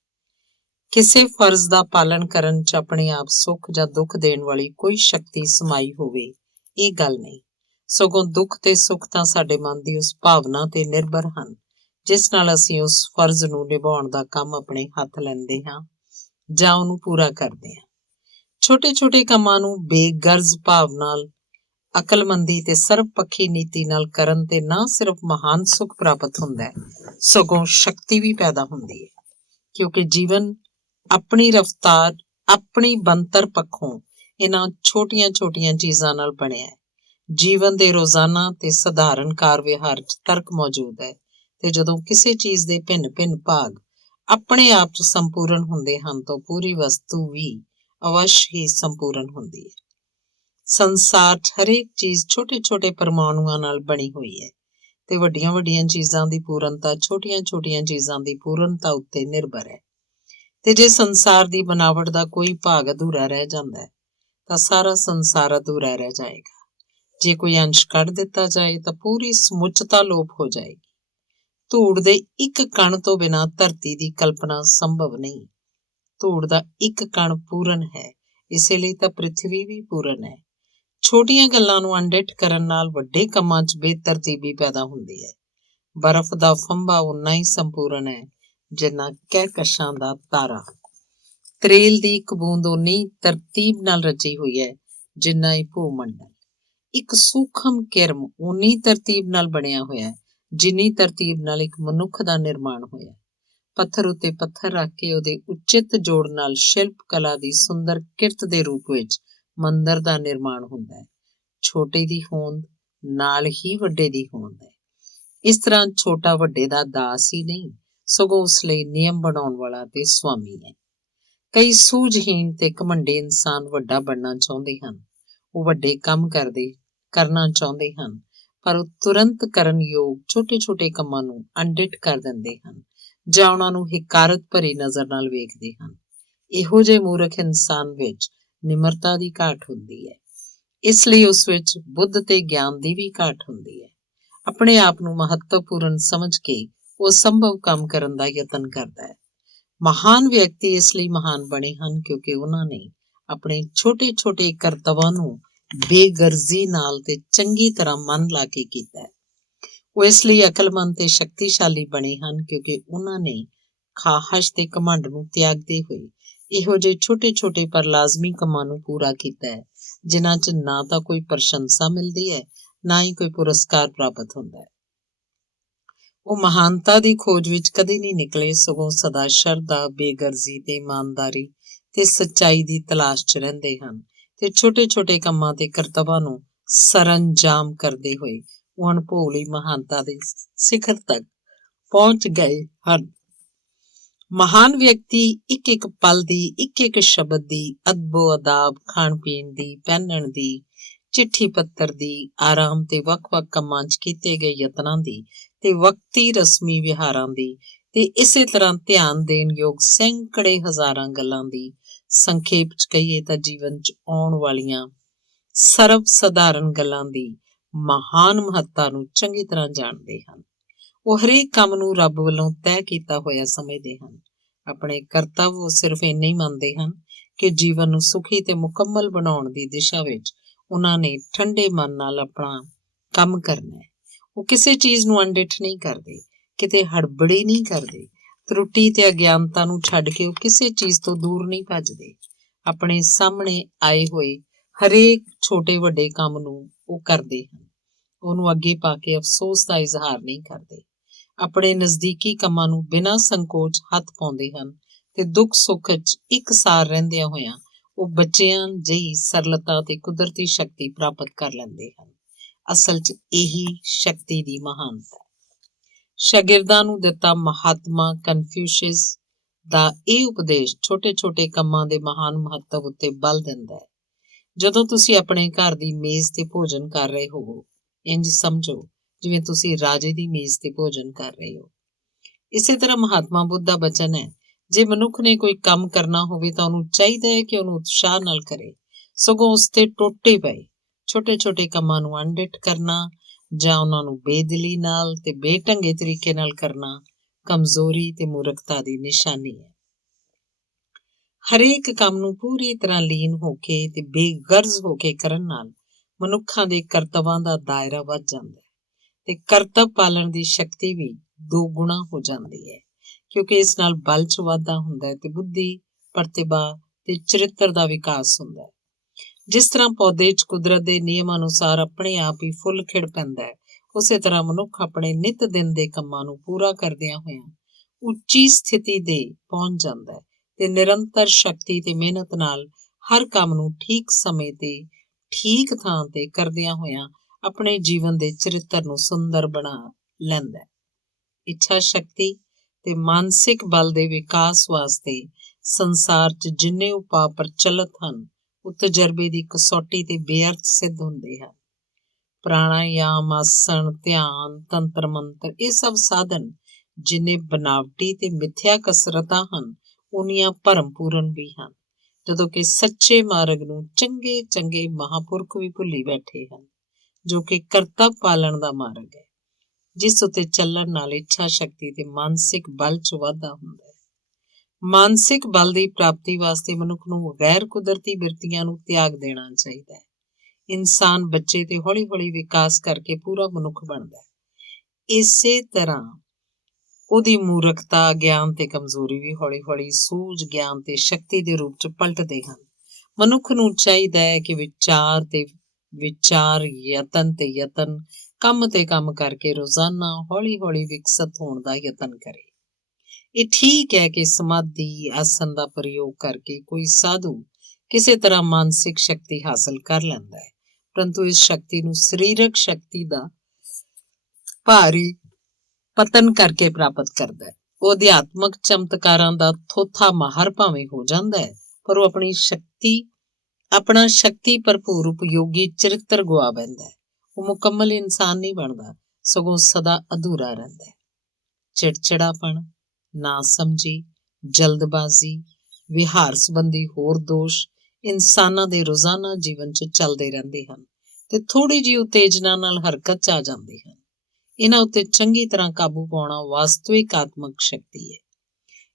ਕਿਸੇ ਫਰਜ਼ ਦਾ ਪਾਲਣ ਕਰਨ 'ਚ ਆਪਣੇ ਆਪ ਸੁੱਖ ਜਾਂ ਦੁੱਖ ਦੇਣ ਵਾਲੀ ਕੋਈ ਸ਼ਕਤੀ ਸਮਾਈ ਹੋਵੇ, ਇਹ ਗੱਲ ਨਹੀਂ। ਸਗੋਂ ਦੁੱਖ ਤੇ ਸੁੱਖ ਤਾਂ ਸਾਡੇ ਮਨ ਦੀ ਉਸ ਭਾਵਨਾ ਤੇ ਨਿਰਭਰ ਹਨ ਜਿਸ ਨਾਲ ਅਸੀਂ ਉਸ ਫਰਜ਼ ਨੂੰ ਨਿਭਾਉਣ ਦਾ ਕੰਮ ਆਪਣੇ ਹੱਥ ਲੈਂਦੇ ਹਾਂ ਜਾਂ ਉਹਨੂੰ ਪੂਰਾ ਕਰਦੇ ਹਾਂ। ਛੋਟੇ ਛੋਟੇ ਕੰਮਾਂ ਨੂੰ ਬੇਗਰਜ਼ ਭਾਵ ਨਾਲ, ਅਕਲਮੰਦੀ ਤੇ ਸਰਬਪੱਖੀ ਨੀਤੀ ਨਾਲ ਕਰਨ ਤੇ ਨਾ ਸਿਰਫ ਮਹਾਨ ਸੁੱਖ ਪ੍ਰਾਪਤ ਹੁੰਦਾ ਹੈ, ਸਗੋਂ ਸ਼ਕਤੀ ਵੀ ਪੈਦਾ ਹੁੰਦੀ ਹੈ, ਕਿਉਂਕਿ ਜੀਵਨ ਆਪਣੀ ਰਫ਼ਤਾਰ, ਆਪਣੀ ਬਣਤਰ ਪੱਖੋਂ ਇਹਨਾਂ ਛੋਟੀਆਂ-ਛੋਟੀਆਂ ਚੀਜ਼ਾਂ ਨਾਲ ਬਣਿਆ ਹੈ। ਜੀਵਨ ਦੇ ਰੋਜ਼ਾਨਾ ਤੇ ਸਧਾਰਨ ਕਾਰ ਵਿਹਾਰ 'ਚ ਤਰਕ ਮੌਜੂਦ ਹੈ ਤੇ ਜਦੋਂ ਕਿਸੇ ਚੀਜ਼ ਦੇ ਭਿੰਨ-ਭਿੰਨ ਭਾਗ ਆਪਣੇ ਆਪ 'ਚ ਸੰਪੂਰਨ ਹੁੰਦੇ ਹਨ ਤਾਂ ਪੂਰੀ ਵਸਤੂ ਵੀ ਅਵਸ਼ ਹੀ ਸੰਪੂਰਨ ਹੁੰਦੀ ਹੈ। ਸੰਸਾਰ 'ਚ ਹਰੇਕ ਚੀਜ਼ ਛੋਟੇ-ਛੋਟੇ ਪਰਮਾਣੂਆਂ ਨਾਲ ਬਣੀ ਹੋਈ ਹੈ ਤੇ ਵੱਡੀਆਂ-ਵੱਡੀਆਂ ਚੀਜ਼ਾਂ ਦੀ ਪੂਰਨਤਾ ਛੋਟੀਆਂ-ਛੋਟੀਆਂ ਚੀਜ਼ਾਂ ਦੀ ਪੂਰਨਤਾ ਉੱਤੇ ਨਿਰਭਰ ਹੈ। ਤੇ ਜੇ ਸੰਸਾਰ ਦੀ ਬਣਾਵਟ ਦਾ ਕੋਈ ਭਾਗ ਅਧੂਰਾ ਰਹਿ ਜਾਂਦਾ ਹੈ ਤਾਂ ਸਾਰਾ ਸੰਸਾਰ ਅਧੂਰਾ ਰਹਿ ਜਾਏਗਾ। ਜੇ ਕੋਈ ਅੰਸ਼ ਕੱਢ ਦਿੱਤਾ ਜਾਏ ਤਾਂ ਪੂਰੀ ਸਮੁੱਚਤਾ ਲੋਪ ਹੋ ਜਾਏਗੀ। ਧੂੜ ਦੇ ਇੱਕ ਕਣ ਤੋਂ ਬਿਨਾਂ ਧਰਤੀ ਦੀ ਕਲਪਨਾ ਸੰਭਵ ਨਹੀਂ। ਧੂੜ ਦਾ ਇੱਕ ਕਣ ਪੂਰਨ ਹੈ, ਇਸੇ ਲਈ ਤਾਂ ਪ੍ਰਿਥਵੀ ਵੀ ਪੂਰਨ ਹੈ। ਛੋਟੀਆਂ ਗੱਲਾਂ ਨੂੰ ਅਣਡਿੱਠ ਕਰਨ ਨਾਲ ਵੱਡੇ ਕੰਮਾਂ 'ਚ ਬੇਤਰਤੀਬੀ ਪੈਦਾ ਹੁੰਦੀ ਹੈ। ਬਰਫ਼ ਦਾ ਫੰਭਾ ਓਨਾ ਹੀ ਸੰਪੂਰਨ ਹੈ ਜਿੰਨਾ ਕਹਿਕਸ਼ਾਂ ਦਾ ਤਾਰਾ। ਤਰੇਲ ਦੀ ਇੱਕ ਬੂੰਦ ਓਨੀ ਤਰਤੀਬ ਨਾਲ ਰਚੀ ਹੋਈ ਹੈ ਜਿੰਨਾ ਹੀ ਭੂ-ਮੰਡਲ। ਇੱਕ ਸੂਖਮ ਕਿਰਮ ਓਨੀ ਤਰਤੀਬ ਨਾਲ ਬਣਿਆ ਹੋਇਆ ਜਿੰਨੀ ਤਰਤੀਬ ਨਾਲ ਇੱਕ ਮਨੁੱਖ ਦਾ ਨਿਰਮਾਣ ਹੋਇਆ। ਪੱਥਰ ਉੱਤੇ ਪੱਥਰ ਰੱਖ ਕੇ ਉਹਦੇ ਉਚਿਤ ਜੋੜ ਨਾਲ ਸ਼ਿਲਪ ਕਲਾ ਦੀ ਸੁੰਦਰ ਕਿਰਤ ਦੇ ਰੂਪ ਵਿੱਚ ਮੰਦਰ ਦਾ ਨਿਰਮਾਣ ਹੁੰਦਾ ਹੈ। ਛੋਟੇ ਦੀ ਹੋਂਦ ਨਾਲ ਹੀ ਵੱਡੇ ਦੀ ਹੋਂਦ ਹੈ। ਇਸ ਤਰ੍ਹਾਂ ਛੋਟਾ ਵੱਡੇ ਦਾ ਦਾਸ ਹੀ ਨਹੀਂ, ਸਗੋਂ ਉਸ ਲਈ ਨਿਯਮ ਬਣਾਉਣ ਵਾਲਾ ਤੇ ਸੁਆਮੀ ਹੈ। ਕਈ ਸੂਝਹੀਣ ਤੇ ਘਮੰਡੀ ਇਨਸਾਨ ਵੱਡਾ ਬਣਨਾ ਚਾਹੁੰਦੇ ਹਨ। ਉਹ ਵੱਡੇ ਕੰਮ ਕਰਨਾ ਚਾਹੁੰਦੇ ਹਨ, ਪਰ ਉਹ ਤੁਰੰਤ ਕਰਨ ਯੋਗ ਛੋਟੇ-ਛੋਟੇ ਕੰਮਾਂ ਨੂੰ ਅਣਡਿੱਠ ਕਰ ਦਿੰਦੇ ਹਨ ਜਾਂ ਉਹਨਾਂ ਨੂੰ ਹਕਾਰਤ ਭਰੀ ਨਜ਼ਰ ਨਾਲ ਵੇਖਦੇ ਹਨ। ਇਹੋ ਜਿਹੇ ਮੂਰਖ ਇਨਸਾਨ ਵਿੱਚ ਨਿਮਰਤਾ ਦੀ ਘਾਟ ਹੁੰਦੀ ਹੈ, ਇਸ ਲਈ ਉਸ ਵਿੱਚ ਬੁੱਧ ਤੇ ਗਿਆਨ ਦੀ ਵੀ ਘਾਟ ਹੁੰਦੀ ਹੈ। ਆਪਣੇ ਆਪ ਨੂੰ ਮਹੱਤਵਪੂਰਨ ਸਮਝ ਕੇ ਉਹ ਸੰਭਵ ਕੰਮ ਕਰਨ ਦਾ ਯਤਨ ਕਰਦਾ ਹੈ। ਮਹਾਨ ਵਿਅਕਤੀ ਇਸ ਲਈ ਮਹਾਨ ਬਣੇ ਹਨ ਕਿਉਂਕਿ ਉਹਨਾਂ ਨੇ ਆਪਣੇ ਛੋਟੇ-ਛੋਟੇ ਕਰਤੱਵਾਂ ਨੂੰ ਬੇਗਰਜ਼ੀ ਨਾਲ ਤੇ ਚੰਗੀ ਤਰ੍ਹਾਂ ਮਨ ਲਾ ਕੇ ਕੀਤਾ ਹੈ। ਉਹ ਇਸ ਲਈ ਅਕਲਮੰਦ ਤੇ ਸ਼ਕਤੀਸ਼ਾਲੀ ਬਣੇ ਹਨ ਕਿਉਂਕਿ ਉਹਨਾਂ ਨੇ ਖਾਹਸ਼ ਤੇ ਘਮੰਡ ਨੂੰ ਤਿਆਗਦੇ ਹੋਏ ਇਹੋ ਜਿਹੇ ਛੋਟੇ-ਛੋਟੇ ਪਰ ਲਾਜ਼ਮੀ ਕੰਮਾਂ ਨੂੰ ਪੂਰਾ ਕੀਤਾ ਹੈ ਜਿਨ੍ਹਾਂ 'ਚ ਨਾ ਤਾਂ ਕੋਈ ਪ੍ਰਸ਼ੰਸਾ ਮਿਲਦੀ ਹੈ, ਨਾ ਹੀ ਕੋਈ ਪੁਰਸਕਾਰ ਪ੍ਰਾਪਤ ਹੁੰਦਾ ਹੈ। ਉਹ ਮਹਾਨਤਾ ਦੀ ਖੋਜ ਵਿੱਚ ਕਦੇ ਨਹੀਂ ਨਿਕਲੇ, ਸਗੋਂ ਸਦਾ ਸ਼ਰਧਾ, ਬੇਗਰਜ਼ੀ ਤੇ ਇਮਾਨਦਾਰੀ ਤੇ ਸੱਚਾਈ ਦੀ ਤਲਾਸ਼ 'ਚ ਰਹਿੰਦੇ ਹਨ ਤੇ ਛੋਟੇ-ਛੋਟੇ ਕੰਮਾਂ ਤੇ ਕਰਤੱਵਾਂ ਨੂੰ ਸਰਅੰਜਾਮ ਕਰਦੇ ਹੋਏ ਉਹ ਅਣਭੋਲੀ ਮਹਾਨਤਾ ਦੇ ਸਿਖਰ ਤੱਕ ਪਹੁੰਚ ਗਏ ਹਨ। ਮਹਾਨ ਵਿਅਕਤੀ ਇੱਕ-ਇੱਕ ਪਲ ਦੀ, ਇੱਕ-ਇੱਕ ਸ਼ਬਦ ਦੀ, ਅਦਬੋ-ਅਦਾਬ, ਖਾਣ-ਪੀਣ ਦੀ, ਪਹਿਨਣ ਦੀ, ਚਿੱਠੀ ਪੱਤਰ ਦੀ, ਆਰਾਮ ਤੇ ਵੱਖ-ਵੱਖ ਕੰਮਾਂ 'ਚ ਕੀਤੇ ਗਏ ਯਤਨਾਂ ਦੀ ਤੇ ਵਕਤੀ ਰਸਮੀ ਵਿਹਾਰਾਂ ਦੀ ਤੇ ਇਸੇ ਤਰ੍ਹਾਂ ਧਿਆਨ ਦੇਣ ਯੋਗ ਸੈਂਕੜੇ ਹਜ਼ਾਰਾਂ ਗੱਲਾਂ ਦੀ ਸੰਖੇਪ 'ਚ ਕਹੀਏ ਤਾਂ ਜੀਵਨ 'ਚ ਆਉਣ ਵਾਲੀਆਂ ਸਰਬ ਸਧਾਰਨ ਗੱਲਾਂ ਦੀ ਮਹਾਨ ਮਹੱਤਤਾ ਨੂੰ ਚੰਗੀ ਤਰ੍ਹਾਂ ਜਾਣਦੇ ਹਨ। ਉਹ ਹਰੇਕ ਕੰਮ ਨੂੰ ਰੱਬ ਵੱਲੋਂ ਤੈਅ ਕੀਤਾ ਹੋਇਆ ਸਮਝਦੇ ਹਨ। ਆਪਣੇ ਕਰਤੱਵ ਉਹ ਸਿਰਫ ਇੰਨੇ ਹੀ ਮੰਨਦੇ ਹਨ ਕਿ ਜੀਵਨ ਨੂੰ ਸੁਖੀ ਤੇ ਮੁਕੰਮਲ ਬਣਾਉਣ ਦੀ ਦਿਸ਼ਾ ਵਿੱਚ ਉਹਨਾਂ ਨੇ ਠੰਡੇ ਮਨ ਨਾਲ ਆਪਣਾ ਕੰਮ ਕਰਨਾ ਹੈ। ਉਹ ਕਿਸੇ ਚੀਜ਼ ਨੂੰ ਅਣਡਿੱਠ ਨਹੀਂ ਕਰਦੇ, ਕਿਤੇ ਹੜਬੜੀ ਨਹੀਂ ਕਰਦੇ। ਤਰੁੱਟੀ ਤੇ ਅਗਿਆਨਤਾ ਨੂੰ ਛੱਡ ਕੇ ਉਹ ਕਿਸੇ ਚੀਜ਼ ਤੋਂ ਦੂਰ ਨਹੀਂ ਭੱਜਦੇ। ਆਪਣੇ ਸਾਹਮਣੇ ਆਏ ਹੋਏ ਹਰੇਕ ਛੋਟੇ ਵੱਡੇ ਕੰਮ ਨੂੰ ਉਹ ਕਰਦੇ ਹਨ। ਉਹਨੂੰ ਅੱਗੇ ਪਾ ਕੇ ਅਫਸੋਸ ਦਾ ਇਜ਼ਹਾਰ ਨਹੀਂ ਕਰਦੇ। ਆਪਣੇ ਨਜ਼ਦੀਕੀ ਕੰਮਾਂ ਨੂੰ ਬਿਨਾਂ ਸੰਕੋਚ ਹੱਥ ਪਾਉਂਦੇ ਹਨ ਤੇ ਦੁੱਖ ਸੁੱਖ 'ਚ ਇੱਕਸਾਰ ਰਹਿੰਦਿਆਂ ਹੋਇਆਂ ਉਹ ਬੱਚਿਆਂ ਜਿਹੀ ਸਰਲਤਾ ਤੇ ਕੁਦਰਤੀ ਸ਼ਕਤੀ ਪ੍ਰਾਪਤ ਕਰ ਲੈਂਦੇ ਹਨ। ਅਸਲ 'ਚ ਇਹੀ ਸ਼ਕਤੀ ਦੀ ਮਹਾਨਤਾ ਹੈ। ਸ਼ਾਗਿਰਦਾਂ ਨੂੰ ਦਿੱਤਾ ਮਹਾਤਮਾ ਕਨਫਿਊਸ਼ੀਅਸ ਦਾ ਇਹ ਉਪਦੇਸ਼ ਛੋਟੇ-ਛੋਟੇ ਕੰਮਾਂ ਦੇ ਮਹਾਨ ਮਹੱਤਵ ਉੱਤੇ ਬਲ ਦਿੰਦਾ ਹੈ। ਜਦੋਂ ਤੁਸੀਂ ਆਪਣੇ ਘਰ ਦੀ ਮੇਜ਼ ਤੇ ਭੋਜਨ ਕਰ ਰਹੇ ਹੋਵੋ, ਇੰਝ ਸਮਝੋ ਜਿਵੇਂ ਤੁਸੀਂ ਰਾਜੇ ਦੀ ਮੇਜ਼ ਤੇ ਭੋਜਨ ਕਰ ਰਹੇ ਹੋ। ਇਸੇ ਤਰ੍ਹਾਂ ਮਹਾਤਮਾ ਬੁੱਧ ਦਾ ਬਚਨ ਹੈ, ਜੇ ਮਨੁੱਖ ਨੇ ਕੋਈ ਕੰਮ ਕਰਨਾ ਹੋਵੇ ਤਾਂ ਉਹਨੂੰ ਚਾਹੀਦਾ ਹੈ ਕਿ ਉਹਨੂੰ ਉਤਸ਼ਾਹ ਨਾਲ ਕਰੇ, ਸਗੋਂ ਉਸ ਤੇ ਟੋਟੇ ਪਏ। ਛੋਟੇ-ਛੋਟੇ ਕੰਮਾਂ ਨੂੰ ਅਣਡਿੱਠ ਕਰਨਾ ਜਾਂ ਉਹਨਾਂ ਨੂੰ ਬੇਦਿਲੀ ਨਾਲ ਤੇ ਬੇਢੰਗੇ ਤਰੀਕੇ ਨਾਲ ਕਰਨਾ ਕਮਜ਼ੋਰੀ ਤੇ ਮੂਰਖਤਾ ਦੀ ਨਿਸ਼ਾਨੀ ਹੈ। ਹਰੇਕ ਕੰਮ ਨੂੰ ਪੂਰੀ ਤਰ੍ਹਾਂ ਲੀਨ ਹੋ ਕੇ ਤੇ ਬੇਗਰਜ਼ ਹੋ ਕੇ ਕਰਨ ਨਾਲ ਮਨੁੱਖਾਂ ਦੇ ਕਰਤੱਵਾਂ ਦਾ ਦਾਇਰਾ ਵੱਧ ਜਾਂਦਾ ਹੈ ਤੇ ਕਰਤੱਵ ਪਾਲਣ ਦੀ ਸ਼ਕਤੀ ਵੀ ਦੋਗੁਣਾ ਹੋ ਜਾਂਦੀ ਹੈ, ਕਿਉਂਕਿ ਇਸ ਨਾਲ ਬਲ 'ਚ ਵਾਧਾ ਹੁੰਦਾ ਹੈ ਤੇ ਬੁੱਧੀ, ਪ੍ਰਤਿਭਾ ਤੇ ਚਰਿੱਤਰ ਦਾ ਵਿਕਾਸ ਹੁੰਦਾ ਹੈ। ਜਿਸ ਤਰ੍ਹਾਂ ਪੌਦੇ 'ਚ ਕੁਦਰਤ ਦੇ ਨਿਯਮ ਅਨੁਸਾਰ ਆਪਣੇ ਆਪ ਹੀ ਫੁੱਲ ਖਿੜ ਪੈਂਦਾ ਹੈ, ਉਸੇ ਤਰ੍ਹਾਂ ਮਨੁੱਖ ਆਪਣੇ ਨਿੱਤ ਦਿਨ ਦੇ ਕੰਮਾਂ ਨੂੰ ਪੂਰਾ ਕਰਦਿਆਂ ਹੋਇਆਂ ਉੱਚੀ ਸਥਿਤੀ ਦੇ ਪਹੁੰਚ ਜਾਂਦਾ ਹੈ ਤੇ ਨਿਰੰਤਰ ਸ਼ਕਤੀ ਤੇ ਮਿਹਨਤ ਨਾਲ ਹਰ ਕੰਮ ਨੂੰ ਠੀਕ ਸਮੇਂ ਤੇ ਠੀਕ ਥਾਂ ਤੇ ਕਰਦਿਆਂ ਹੋਇਆਂ ਆਪਣੇ ਜੀਵਨ ਦੇ ਚਰਿੱਤਰ ਨੂੰ ਸੁੰਦਰ ਬਣਾ ਲੈਂਦਾ ਹੈ। ਇੱਛਾ ਸ਼ਕਤੀ ਤੇ ਮਾਨਸਿਕ ਬਲ ਦੇ ਵਿਕਾਸ ਵਾਸਤੇ ਸੰਸਾਰ 'ਚ ਜਿੰਨੇ ਉਪਾਅ ਪ੍ਰਚਲਿਤ ਹਨ ਉਹ ਤਜਰਬੇ ਦੀ ਕਸੌਟੀ ਤੇ ਬੇਅਰਥ ਸਿੱਧ ਹੁੰਦੇ ਹਨ। ਪ੍ਰਾਣਾਯਾਮ, ਆਸਣ, ਧਿਆਨ, ਤੰਤਰ ਮੰਤਰ, ਇਹ ਸਭ ਸਾਧਨ ਜਿੰਨੇ ਬਨਾਵਟੀ ਤੇ ਮਿੱਥਿਆ ਕਸਰਤਾਂ ਹਨ ਉਨੀਆਂ ਭਰਮਪੂਰਨ ਵੀ ਹਨ, ਜਦੋਂ ਕਿ ਸੱਚੇ ਮਾਰਗ ਨੂੰ ਚੰਗੇ ਚੰਗੇ ਮਹਾਂਪੁਰਖ ਵੀ ਭੁੱਲੀ ਬੈਠੇ ਹਨ, ਜੋ ਕਿ ਕਰਤੱਵ ਪਾਲਣ ਦਾ ਮਾਰਗ ਹੈ, ਜਿਸ ਉੱਤੇ ਚੱਲਣ ਨਾਲ ਇੱਛਾ ਸ਼ਕਤੀ ਤੇ ਮਾਨਸਿਕ ਬਲ 'ਚ ਵਾਧਾ ਹੁੰਦਾ ਹੈ। ਮਾਨਸਿਕ ਬਲ ਦੀ ਪ੍ਰਾਪਤੀ ਵਾਸਤੇ ਮਨੁੱਖ ਨੂੰ ਗੈਰ ਕੁਦਰਤੀ ਬਿਰਤੀਆਂ ਨੂੰ ਤਿਆਗ ਦੇਣਾ ਚਾਹੀਦਾ ਹੈ। ਇਨਸਾਨ ਬੱਚੇ ਤੇ ਹੌਲੀ ਹੌਲੀ ਵਿਕਾਸ ਕਰਕੇ ਪੂਰਾ ਮਨੁੱਖ ਬਣਦਾ ਹੈ। ਇਸੇ ਤਰ੍ਹਾਂ ਉਹਦੀ ਮੂਰਖਤਾ, ਗਿਆਨ ਤੇ ਕਮਜ਼ੋਰੀ ਵੀ ਹੌਲੀ ਹੌਲੀ ਸੂਝ, ਗਿਆਨ ਤੇ ਸ਼ਕਤੀ ਦੇ ਰੂਪ 'ਚ ਪਲਟਦੇ ਹਨ। ਮਨੁੱਖ ਨੂੰ ਚਾਹੀਦਾ ਹੈ ਕਿ ਵਿਚਾਰ ਤੇ ਵਿਚਾਰ, ਯਤਨ ਤੇ ਯਤਨ, ਕੰਮ ਤੇ ਕੰਮ ਕਰਕੇ ਰੋਜ਼ਾਨਾ ਹੌਲੀ ਹੌਲੀ ਵਿਕਸਿਤ ਹੋਣ ਦਾ ਯਤਨ ਕਰੇ। ਇਹ ਠੀਕ ਹੈ ਕਿ ਸਮਾਧੀ, ਆਸਨ ਦਾ ਪ੍ਰਯੋਗ ਕਰਕੇ ਕੋਈ ਸਾਧੂ ਕਿਸੇ ਤਰ੍ਹਾਂ ਮਾਨਸਿਕ ਸ਼ਕਤੀ ਹਾਸਲ ਕਰ ਲੈਂਦਾ ਹੈ, ਪਰੰਤੂ ਇਸ ਸ਼ਕਤੀ ਨੂੰ ਸਰੀਰਕ ਸ਼ਕਤੀ ਦਾ ਭਾਰੀ ਪਤਨ ਕਰਕੇ ਪ੍ਰਾਪਤ ਕਰਦਾ ਹੈ। ਉਹ ਅਧਿਆਤਮਕ ਚਮਤਕਾਰਾਂ ਦਾ ਥੋਥਾ ਮਾਹਰ ਭਾਵੇਂ ਹੋ ਜਾਂਦਾ ਹੈ, ਪਰ ਉਹ ਆਪਣਾ ਸ਼ਕਤੀ ਭਰਪੂਰ ਉਪਯੋਗੀ ਚਰਿੱਤਰ ਗੁਆ ਬੈਂਦਾ ਹੈ। ਉਹ ਮੁਕੰਮਲ ਇਨਸਾਨ ਨਹੀਂ ਬਣਦਾ, ਸਗੋਂ ਸਦਾ ਅਧੂਰਾ ਰਹਿੰਦਾ ਹੈ। ਚਿੜਚਿੜਾਪਣ, ਨਾ ਸਮਝੀ, ਜਲਦਬਾਜ਼ੀ, ਵਿਹਾਰ ਸੰਬੰਧੀ ਹੋਰ ਦੋਸ਼ ਇਨਸਾਨਾਂ ਦੇ ਰੋਜ਼ਾਨਾ ਜੀਵਨ 'ਚ ਚੱਲਦੇ ਰਹਿੰਦੇ ਹਨ ਤੇ ਥੋੜੀ ਜਿਹੀ ਉਤੇਜਨਾ ਨਾਲ ਹਰਕਤ 'ਚ ਆ ਜਾਂਦੇ ਹਨ। ਇਹਨਾਂ ਉੱਤੇ ਚੰਗੀ ਤਰ੍ਹਾਂ ਕਾਬੂ ਪਾਉਣਾ ਵਾਸਤਵਿਕ ਆਤਮਕ ਸ਼ਕਤੀ ਹੈ।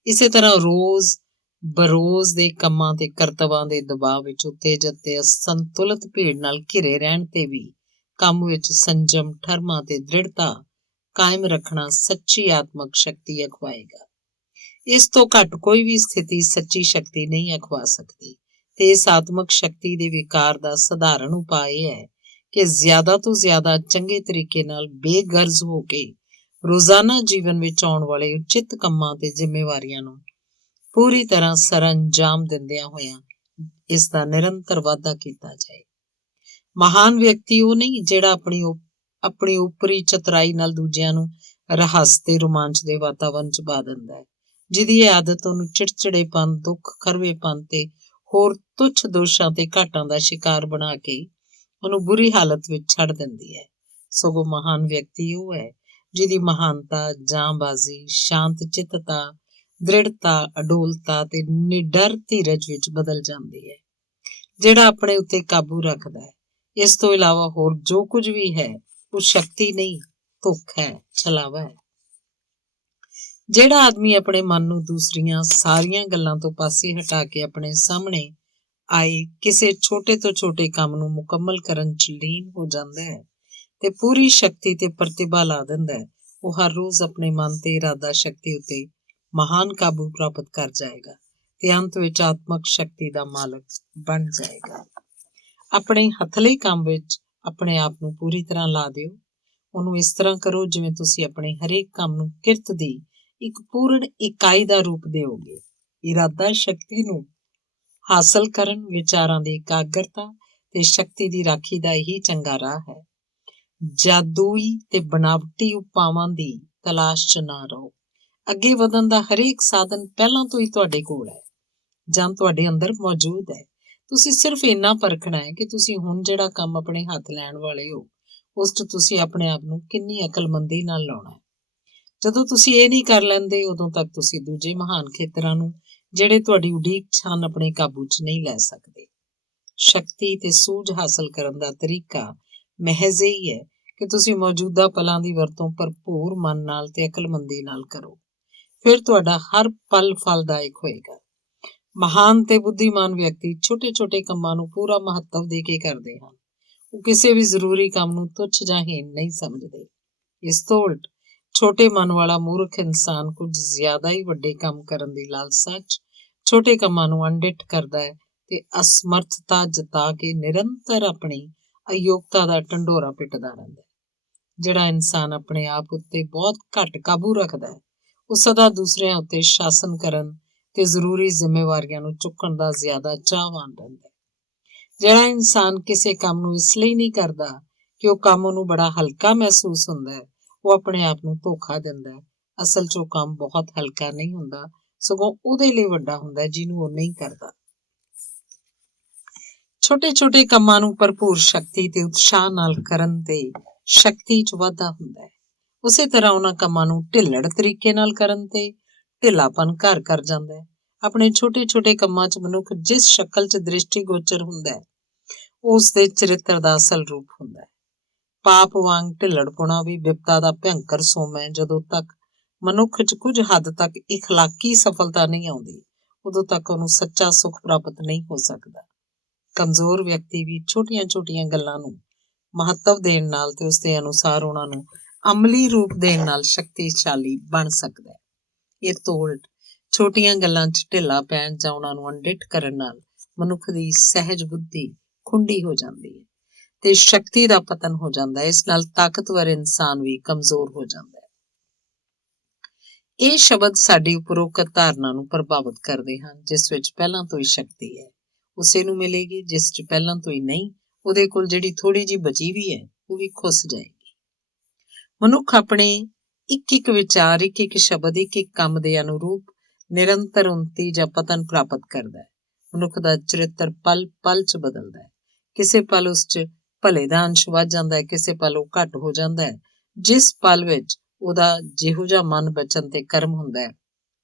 ਇਸੇ ਤਰ੍ਹਾਂ ਰੋਜ਼ ਬਰੋਜ਼ ਦੇ ਕੰਮਾਂ ਤੇ ਕਰਤੱਵਾਂ ਦੇ ਦਬਾਅ ਵਿੱਚ ਉਤੇਜਿਤ ਤੇ ਅਸੰਤੁਲਿਤ ਭੀੜ ਨਾਲ ਘਿਰੇ ਰਹਿਣ ਤੇ ਵੀ ਕੰਮ ਵਿੱਚ ਸੰਜਮ, ਠਰਮਾ ਤੇ ਦ੍ਰਿੜਤਾ ਕਾਇਮ ਰੱਖਣਾ ਸੱਚੀ ਆਤਮਕ ਸ਼ਕਤੀ ਅਖਵਾਏਗਾ। ਇਸ ਤੋਂ ਘੱਟ ਕੋਈ ਵੀ ਸਥਿਤੀ ਸੱਚੀ ਸ਼ਕਤੀ ਨਹੀਂ ਅਖਵਾ ਸਕਦੀ ਤੇ ਇਸ ਆਤਮਕ ਸ਼ਕਤੀ ਦੇ ਵਿਕਾਰ ਦਾ ਸਧਾਰਨ ਉਪਾਅ ਇਹ ਹੈ ਕਿ ਜ਼ਿਆਦਾ ਤੋਂ ਜ਼ਿਆਦਾ ਚੰਗੇ ਤਰੀਕੇ ਨਾਲ ਬੇਗਰਜ਼ ਹੋ ਕੇ ਰੋਜ਼ਾਨਾ ਜੀਵਨ ਵਿੱਚ ਆਉਣ ਵਾਲੇ ਉਚਿਤ ਕੰਮਾਂ ਤੇ ਜ਼ਿੰਮੇਵਾਰੀਆਂ ਨੂੰ ਪੂਰੀ ਤਰ੍ਹਾਂ ਸਰਅੰਜਾਮ ਦਿੰਦਿਆਂ ਹੋਇਆਂ ਇਸ ਦਾ ਨਿਰੰਤਰ ਵਾਧਾ ਕੀਤਾ ਜਾਏ। ਮਹਾਨ ਵਿਅਕਤੀ ਉਹ ਨਹੀਂ ਜਿਹੜਾ ਆਪਣੀ ਉਪਰੀ ਚਤੁਰਾਈ ਨਾਲ ਦੂਜਿਆਂ ਨੂੰ ਰਹੱਸ ਤੇ ਰੋਮਾਂਚ ਦੇ ਵਾਤਾਵਰਣ 'ਚ ਪਾ ਦਿੰਦਾ ਹੈ, ਜਿਹਦੀ ਇਹ ਆਦਤ ਉਹਨੂੰ ਚਿੜਚਿੜੇਪਨ, ਦੁੱਖ, ਖਰਵੇਪਨ ਤੇ ਹੋਰ ਤੁੱਛ ਦੋਸ਼ਾਂ ਤੇ ਘਾਟਾਂ ਦਾ ਸ਼ਿਕਾਰ ਬਣਾ ਕੇ ਉਹਨੂੰ ਬੁਰੀ ਹਾਲਤ ਵਿੱਚ ਛੱਡ ਦਿੰਦੀ ਹੈ। ਸਗੋਂ ਮਹਾਨ ਵਿਅਕਤੀ ਉਹ ਹੈ ਜਿਹਦੀ ਮਹਾਨਤਾ ਜਾਂਬਾਜ਼ੀ, ਸ਼ਾਂਤ ਚਿੱਤਤਾ, ਦ੍ਰਿੜਤਾ, ਅਡੋਲਤਾ ਤੇ ਨਿਡਰ ਧੀਰਜ ਵਿੱਚ ਬਦਲ ਜਾਂਦੀ ਹੈ, ਜਿਹੜਾ ਆਪਣੇ ਉੱਤੇ ਕਾਬੂ ਰੱਖਦਾ ਹੈ। ਇਸ ਤੋਂ ਇਲਾਵਾ ਹੋਰ ਜੋ ਕੁਝ ਵੀ ਹੈ ਉਹ ਸ਼ਕਤੀ ਨਹੀਂ, ਧੋਖਾ ਹੈ, ਛਲਾਵਾ ਹੈ। ਜਿਹੜਾ ਆਦਮੀ ਆਪਣੇ ਮਨ ਨੂੰ ਦੂਸਰੀਆਂ ਸਾਰੀਆਂ ਗੱਲਾਂ ਤੋਂ ਪਾਸੇ ਹਟਾ ਕੇ ਆਪਣੇ ਸਾਹਮਣੇ ਆਏ ਕਿਸੇ ਛੋਟੇ ਤੋਂ ਛੋਟੇ ਕੰਮ ਨੂੰ ਮੁਕੰਮਲ ਕਰਨ 'ਚ ਲੀਨ ਹੋ ਜਾਂਦਾ ਹੈ ਤੇ ਪੂਰੀ ਸ਼ਕਤੀ ਤੇ ਪ੍ਰਤਿਭਾ ਲਾ ਦਿੰਦਾ ਹੈ, ਉਹ ਹਰ ਰੋਜ਼ ਆਪਣੇ ਮਨ ਤੇ ਇਰਾਦਾ ਸ਼ਕਤੀ ਉੱਤੇ ਮਹਾਨ ਕਾਬੂ ਪ੍ਰਾਪਤ ਕਰ ਜਾਏਗਾ ਤੇ ਅੰਤ ਵਿੱਚ ਆਤਮਕ ਸ਼ਕਤੀ ਦਾ ਮਾਲਕ ਬਣ ਜਾਏਗਾ। ਆਪਣੇ ਹੱਥਲੇ ਕੰਮ ਵਿੱਚ ਆਪਣੇ ਆਪ ਨੂੰ ਪੂਰੀ ਤਰ੍ਹਾਂ ਲਾ ਦਿਓ। ਉਹਨੂੰ ਇਸ ਤਰ੍ਹਾਂ ਕਰੋ ਜਿਵੇਂ ਤੁਸੀਂ ਆਪਣੇ ਹਰੇਕ ਕੰਮ ਨੂੰ ਕਿਰਤ ਦੀ ਇੱਕ ਪੂਰਨ ਇਕਾਈ ਦਾ ਰੂਪ ਦਿਓਗੇ। ਇਰਾਦਾ ਸ਼ਕਤੀ ਨੂੰ ਹਾਸਲ ਕਰਨ, ਵਿਚਾਰਾਂ ਦੀ ਇਕਾਗਰਤਾ ਤੇ ਸ਼ਕਤੀ ਦੀ ਰਾਖੀ ਦਾ ਇਹੀ ਚੰਗਾ ਰਾਹ ਹੈ। ਜਾਦੂਈ ਤੇ ਬਨਾਵਟੀ ਉਪਾਵਾਂ ਦੀ ਤਲਾਸ਼ 'ਚ ਨਾ ਰਹੋ। ਅੱਗੇ ਵਧਣ ਦਾ ਹਰੇਕ ਸਾਧਨ ਪਹਿਲਾਂ ਤੋਂ ਹੀ ਤੁਹਾਡੇ ਕੋਲ ਹੈ ਜਾਂ ਤੁਹਾਡੇ ਅੰਦਰ ਮੌਜੂਦ ਹੈ। ਤੁਸੀਂ ਸਿਰਫ ਇੰਨਾ ਪਰਖਣਾ ਹੈ ਕਿ ਤੁਸੀਂ ਹੁਣ ਜਿਹੜਾ ਕੰਮ ਆਪਣੇ ਹੱਥ ਲੈਣ ਵਾਲੇ ਹੋ ਉਸ 'ਚ ਤੁਸੀਂ ਆਪਣੇ ਆਪ ਨੂੰ ਕਿੰਨੀ ਅਕਲਮੰਦੀ ਨਾਲ ਲਾਉਣਾ ਹੈ। ਜਦੋਂ ਤੁਸੀਂ ਇਹ ਨਹੀਂ ਕਰ ਲੈਂਦੇ, ਉਦੋਂ ਤੱਕ ਤੁਸੀਂ ਦੂਜੇ ਮਹਾਨ ਖੇਤਰਾਂ ਨੂੰ ਜਿਹੜੇ ਤੁਹਾਡੀ ਉਡੀਕ 'ਚ ਹਨ ਆਪਣੇ ਕਾਬੂ 'ਚ ਨਹੀਂ ਲੈ ਸਕਦੇ। ਸ਼ਕਤੀ ਤੇ ਸੂਝ ਹਾਸਲ ਕਰਨ ਦਾ ਤਰੀਕਾ ਮਹਿਜ਼ ਇਹੀ ਹੈ ਕਿ ਤੁਸੀਂ ਮੌਜੂਦਾ ਪਲਾਂ ਦੀ ਵਰਤੋਂ ਭਰਪੂਰ ਮਨ ਨਾਲ ਤੇ ਅਕਲਮੰਦੀ ਨਾਲ ਕਰੋ। ਫਿਰ ਤੁਹਾਡਾ ਹਰ ਪਲ ਫਲਦਾਇਕ ਹੋਏਗਾ। ਮਹਾਨ ਤੇ ਬੁੱਧੀਮਾਨ ਵਿਅਕਤੀ ਛੋਟੇ-ਛੋਟੇ ਕੰਮਾਂ ਨੂੰ ਪੂਰਾ ਮਹੱਤਵ ਦੇ ਕੇ ਕਰਦੇ ਹਨ। ਉਹ ਕਿਸੇ ਵੀ ਜ਼ਰੂਰੀ ਕੰਮ ਨੂੰ ਤੁੱਛ ਜਾਂ ਹੀਣ ਨਹੀਂ ਸਮਝਦੇ। ਇਸ ਤੋਂ ਉਲਟ ਛੋਟੇ ਮਨ ਵਾਲਾ ਮੂਰਖ ਇਨਸਾਨ ਕੁਝ ਜ਼ਿਆਦਾ ਹੀ ਵੱਡੇ ਕੰਮ ਕਰਨ ਦੀ ਲਾਲਸਾ 'ਚ ਛੋਟੇ ਕੰਮਾਂ ਨੂੰ ਅਣਡਿੱਠ ਕਰਦਾ ਹੈ ਤੇ ਅਸਮਰਥਤਾ ਜਤਾ ਕੇ ਨਿਰੰਤਰ ਆਪਣੀ ਅਯੋਗਤਾ ਦਾ ਢੰਡੋਰਾ ਪਿੱਟਦਾ ਰਹਿੰਦਾ ਹੈ। ਜਿਹੜਾ ਇਨਸਾਨ ਆਪਣੇ ਆਪ ਉੱਤੇ ਬਹੁਤ ਘੱਟ ਕਾਬੂ ਰੱਖਦਾ ਹੈ ਉਹ ਸਦਾ ਦੂਸਰਿਆਂ ਉੱਤੇ ਸ਼ਾਸਨ ਕਰਨ ਤੇ ਜ਼ਰੂਰੀ ਜ਼ਿੰਮੇਵਾਰੀਆਂ ਨੂੰ ਚੁੱਕਣ ਦਾ ਜ਼ਿਆਦਾ ਚਾਹਵਾਨ ਰਹਿੰਦਾ ਹੈ। ਜਿਹੜਾ ਇਨਸਾਨ ਕਿਸੇ ਕੰਮ ਨੂੰ ਇਸ ਲਈ ਨਹੀਂ ਕਰਦਾ ਕਿ ਉਹ ਕੰਮ ਉਹਨੂੰ ਬੜਾ ਹਲਕਾ ਮਹਿਸੂਸ ਹੁੰਦਾ ਹੈ, ਉਹ ਆਪਣੇ ਆਪ ਨੂੰ ਧੋਖਾ ਦਿੰਦਾ ਹੈ। ਅਸਲ 'ਚ ਉਹ ਕੰਮ ਬਹੁਤ ਹਲਕਾ ਨਹੀਂ ਹੁੰਦਾ, ਸਗੋਂ ਉਹਦੇ ਲਈ ਵੱਡਾ ਹੁੰਦਾ ਹੈ ਜਿਹਨੂੰ ਉਹ ਨਹੀਂ ਕਰਦਾ। ਛੋਟੇ-ਛੋਟੇ ਕੰਮਾਂ ਨੂੰ ਭਰਪੂਰ ਸ਼ਕਤੀ ਤੇ ਉਤਸ਼ਾਹ ਨਾਲ ਕਰਨ ਤੇ ਸ਼ਕਤੀ 'ਚ ਵਾਧਾ ਹੁੰਦਾ ਹੈ। ਉਸੇ ਤਰ੍ਹਾਂ ਉਹਨਾਂ ਕੰਮਾਂ ਨੂੰ ਢਿੱਲੜ ਤਰੀਕੇ ਨਾਲ ਕਰਨ ਤੇ ਢਿੱਲਾਪਨ ਘਰ ਕਰ ਜਾਂਦਾ ਹੈ। ਆਪਣੇ ਛੋਟੇ-ਛੋਟੇ ਕੰਮਾਂ 'ਚ ਮਨੁੱਖ ਜਿਸ ਸ਼ਕਲ 'ਚ ਦ੍ਰਿਸ਼ਟੀਗੋਚਰ ਹੁੰਦਾ ਹੈ, ਉਸ ਦੇ ਚਰਿੱਤਰ ਦਾ ਅਸਲ ਰੂਪ ਹੁੰਦਾ ਹੈ। ਪਾਪ ਵਾਂਗ ਢਿੱਲੜਪੁਣਾ ਵੀ ਬਿਪਤਾ ਦਾ ਭਿਅੰਕਰ ਸੋਮ ਹੈ। ਜਦੋਂ ਤੱਕ ਮਨੁੱਖ 'ਚ ਕੁਝ ਹੱਦ ਤੱਕ ਇਖਲਾਕੀ ਸਫਲਤਾ ਨਹੀਂ ਆਉਂਦੀ, ਉਦੋਂ ਤੱਕ ਉਹਨੂੰ ਸੱਚਾ ਸੁੱਖ ਪ੍ਰਾਪਤ ਨਹੀਂ ਹੋ ਸਕਦਾ। ਕਮਜ਼ੋਰ ਵਿਅਕਤੀ ਵੀ ਛੋਟੀਆਂ-ਛੋਟੀਆਂ ਗੱਲਾਂ ਨੂੰ ਮਹੱਤਵ ਦੇਣ ਨਾਲ ਤੇ ਉਸਦੇ ਅਨੁਸਾਰ ਉਹਨਾਂ ਨੂੰ ਅਮਲੀ ਰੂਪ ਦੇਣ ਨਾਲ ਸ਼ਕਤੀਸ਼ਾਲੀ ਬਣ ਸਕਦਾ ਹੈ। ਇਹ ਤੋੜ ਛੋਟੀਆਂ ਗੱਲਾਂ 'ਚ ਢਿੱਲਾ ਪੈਣ ਜਾਂ ਉਹਨਾਂ ਨੂੰ ਅਣਡਿੱਠ ਕਰਨ ਨਾਲ ਮਨੁੱਖ ਦੀ ਸਹਿਜ ਬੁੱਧੀ ਖੁੰਡੀ ਹੋ ਜਾਂਦੀ ਹੈ ਤੇ ਸ਼ਕਤੀ ਦਾ ਪਤਨ ਹੋ ਜਾਂਦਾ ਹੈ। ਇਸ ਨਾਲ ਤਾਕਤਵਰ ਇਨਸਾਨ ਵੀ ਕਮਜ਼ੋਰ ਹੋ ਜਾਂਦਾ ਹੈ। ਇਹ ਸ਼ਬਦ ਸਾਡੀ ਉਪਰੋਕਤ ਧਾਰਨਾ ਨੂੰ ਪ੍ਰਭਾਵਿਤ ਕਰਦੇ ਹਨ। ਜਿਸ ਵਿੱਚ ਪਹਿਲਾਂ ਤੋਂ ਹੀ ਸ਼ਕਤੀ ਹੈ, ਉਸੇ ਨੂੰ ਮਿਲੇਗੀ। ਜਿਸ 'ਚ ਪਹਿਲਾਂ ਤੋਂ ਹੀ ਨਹੀਂ, ਉਹਦੇ ਕੋਲ ਜਿਹੜੀ ਥੋੜੀ ਜਿਹੀ ਬਚੀ ਵੀ ਹੈ, ਉਹ ਵੀ ਖੁੱਸ ਜਾਏਗੀ। ਮਨੁੱਖ ਆਪਣੇ ਇੱਕ-ਇੱਕ ਵਿਚਾਰ, ਇੱਕ-ਇੱਕ ਸ਼ਬਦ, ਇੱਕ-ਇੱਕ ਕੰਮ ਦੇ ਅਨੁਰੂਪ ਨਿਰੰਤਰ ਉੱਨਤੀ ਜਾਂ ਪਤਨ ਪ੍ਰਾਪਤ ਕਰਦਾ ਹੈ। ਮਨੁੱਖ ਦਾ ਚਰਿੱਤਰ ਪਲ-ਪਲ 'ਚ ਬਦਲਦਾ ਹੈ। ਕਿਸੇ ਪਲ ਉਸ 'ਚ ਭਲੇ ਦਾ ਅੰਸ਼ ਵੱਧ ਜਾਂਦਾ ਹੈ, ਕਿਸੇ ਪਲ ਉਹ ਘੱਟ ਹੋ ਜਾਂਦਾ ਹੈ। ਜਿਸ ਪਲ ਵਿੱਚ ਉਹਦਾ ਜਿਹੋ ਜਿਹਾ ਮਨ ਬਚਨ ਤੇ ਕਰਮ ਹੁੰਦਾ ਹੈ,